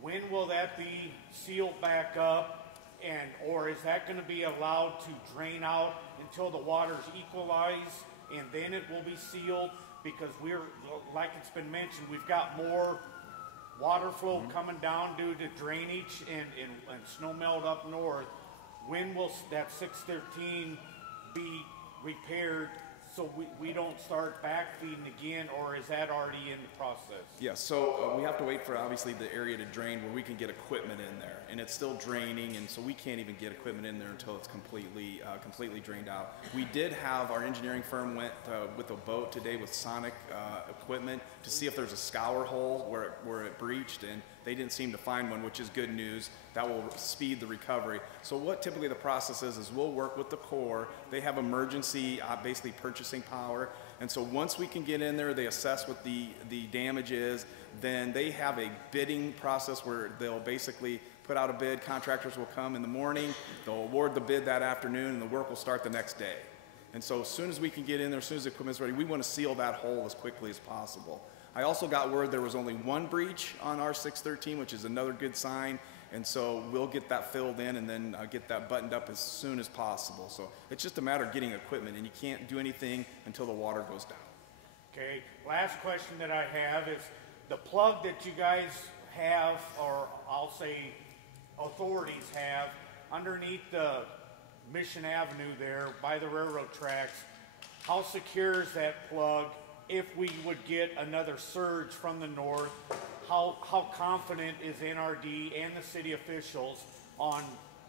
When will that be sealed back up, or is that going to be allowed to drain out until the waters equalize and then it will be sealed? Because we're, like it's been mentioned, we've got more water flow coming down due to drainage and snow melt up north. When will that 613 be repaired so we don't start backfeeding again, or is that already in the process? Yeah, so we have to wait for obviously the area to drain where we can get equipment in there, and it's still draining, and so we can't even get equipment in there until it's completely drained out. We did have our engineering firm went with a boat today with sonic equipment to see if there's a scour hole where it breached, and they didn't seem to find one, which is good news. That will speed the recovery. So what typically the process is we'll work with the Corps. They have emergency basically purchasing power. And so once we can get in there, they assess what the damage is. Then they have a bidding process where they'll basically put out a bid. Contractors will come in the morning. They'll award the bid that afternoon, and the work will start the next day. And so as soon as we can get in there, as soon as the equipment's ready, we want to seal that hole as quickly as possible. I also got word there was only 1 breach on our 613, which is another good sign. And so we'll get that filled in and then get that buttoned up as soon as possible. So it's just a matter of getting equipment, and you can't do anything until the water goes down. Okay, last question that I have is the plug that you guys have, or I'll say authorities have, underneath the Mission Avenue there by the railroad tracks. How secure is that plug if we would get another surge from the north? How confident is NRD and the city officials on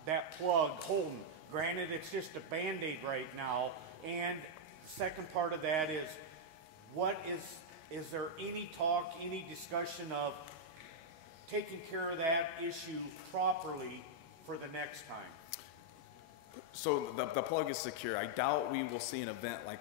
that plug holding? Granted, it's just a Band-Aid right now. And the second part of that is, is there any talk, any discussion of taking care of that issue properly for the next time? So the plug is secure. I doubt we will see an event like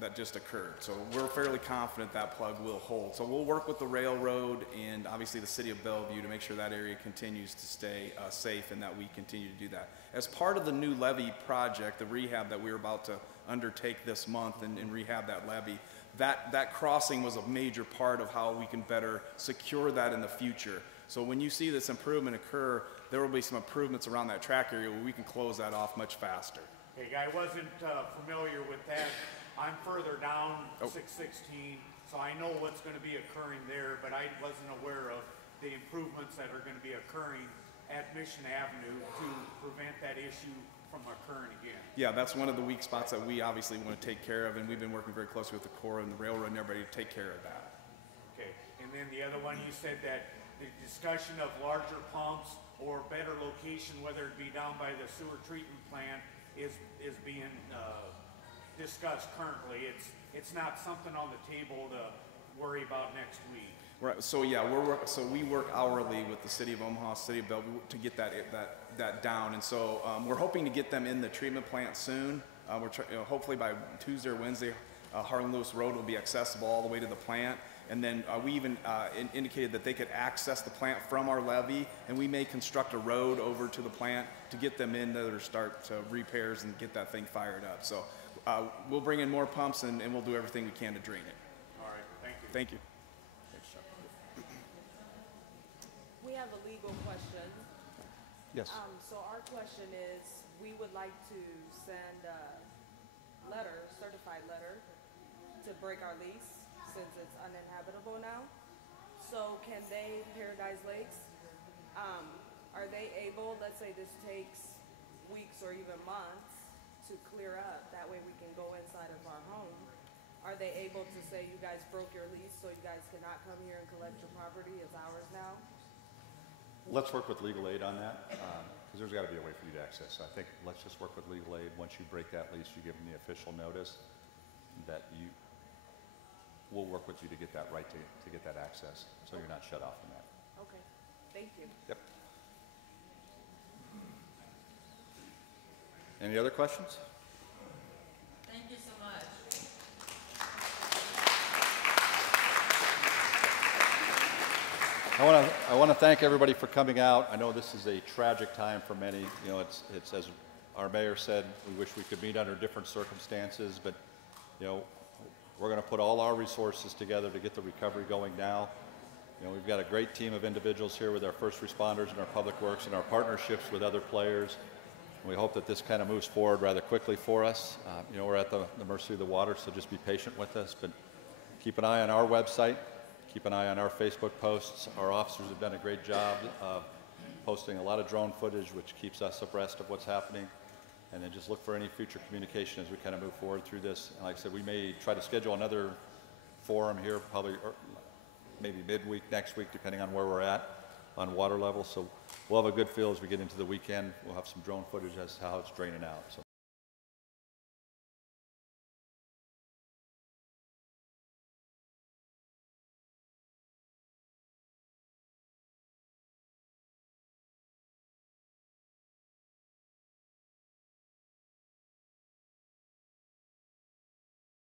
that just occurred. So we're fairly confident that plug will hold. So we'll work with the railroad and obviously the city of Bellevue to make sure that area continues to stay safe and that we continue to do that. As part of the new levee project, the rehab that we're about to undertake this month and rehab that levee, that crossing was a major part of how we can better secure that in the future. So when you see this improvement occur, there will be some improvements around that track area where we can close that off much faster. Okay, I wasn't familiar with that. I'm further down 616, so I know what's going to be occurring there, but I wasn't aware of the improvements that are going to be occurring at Mission Avenue to prevent that issue from occurring again. Yeah, that's one of the weak spots that we obviously want to take care of, and we've been working very closely with the Corps and the railroad and everybody to take care of that. Okay, and then the other one, you said that the discussion of larger pumps or better location, whether it be down by the sewer treatment plant, is being discussed currently. It's not something on the table to worry about next week. Right. So yeah, we work hourly with the City of Omaha, City of Bellevue to get that down, and so we're hoping to get them in the treatment plant soon. Hopefully by Tuesday or Wednesday, Harlan Lewis Road will be accessible all the way to the plant. And then we even indicated that they could access the plant from our levee, and we may construct a road over to the plant to get them in there to start repairs and get that thing fired up. So we'll bring in more pumps, and we'll do everything we can to drain it. All right, thank you. Thank you. We have a legal question. Yes. So our question is, we would like to send a letter, certified letter, to break our lease since it's uninhabitable now. So can they, Paradise Lakes, are they able, let's say this takes weeks or even months to clear up, that way we can go inside of our home. Are they able to say you guys broke your lease so you guys cannot come here and collect your property, it's ours now? Let's work with legal aid on that, because there's got to be a way for you to access. So I think let's just work with legal aid. Once you break that lease, you give them the official notice that we'll work with you to get that right to get that access, so you're not shut off from that. Okay, thank you. Yep. Any other questions? Thank you so much. I want to thank everybody for coming out. I know this is a tragic time for many. You know, it's as our mayor said, we wish we could meet under different circumstances, but you know, we're going to put all our resources together to get the recovery going now. You know, we've got a great team of individuals here with our first responders and our public works and our partnerships with other players. We hope that this kind of moves forward rather quickly for us. You know, we're at the mercy of the water, so just be patient with us, but keep an eye on our website. Keep an eye on our Facebook posts. Our officers have done a great job of posting a lot of drone footage, which keeps us abreast of what's happening. And then just look for any future communication as we kind of move forward through this. And like I said, we may try to schedule another forum here, probably maybe midweek next week, depending on where we're at on water level. So we'll have a good feel as we get into the weekend. We'll have some drone footage as to how it's draining out. So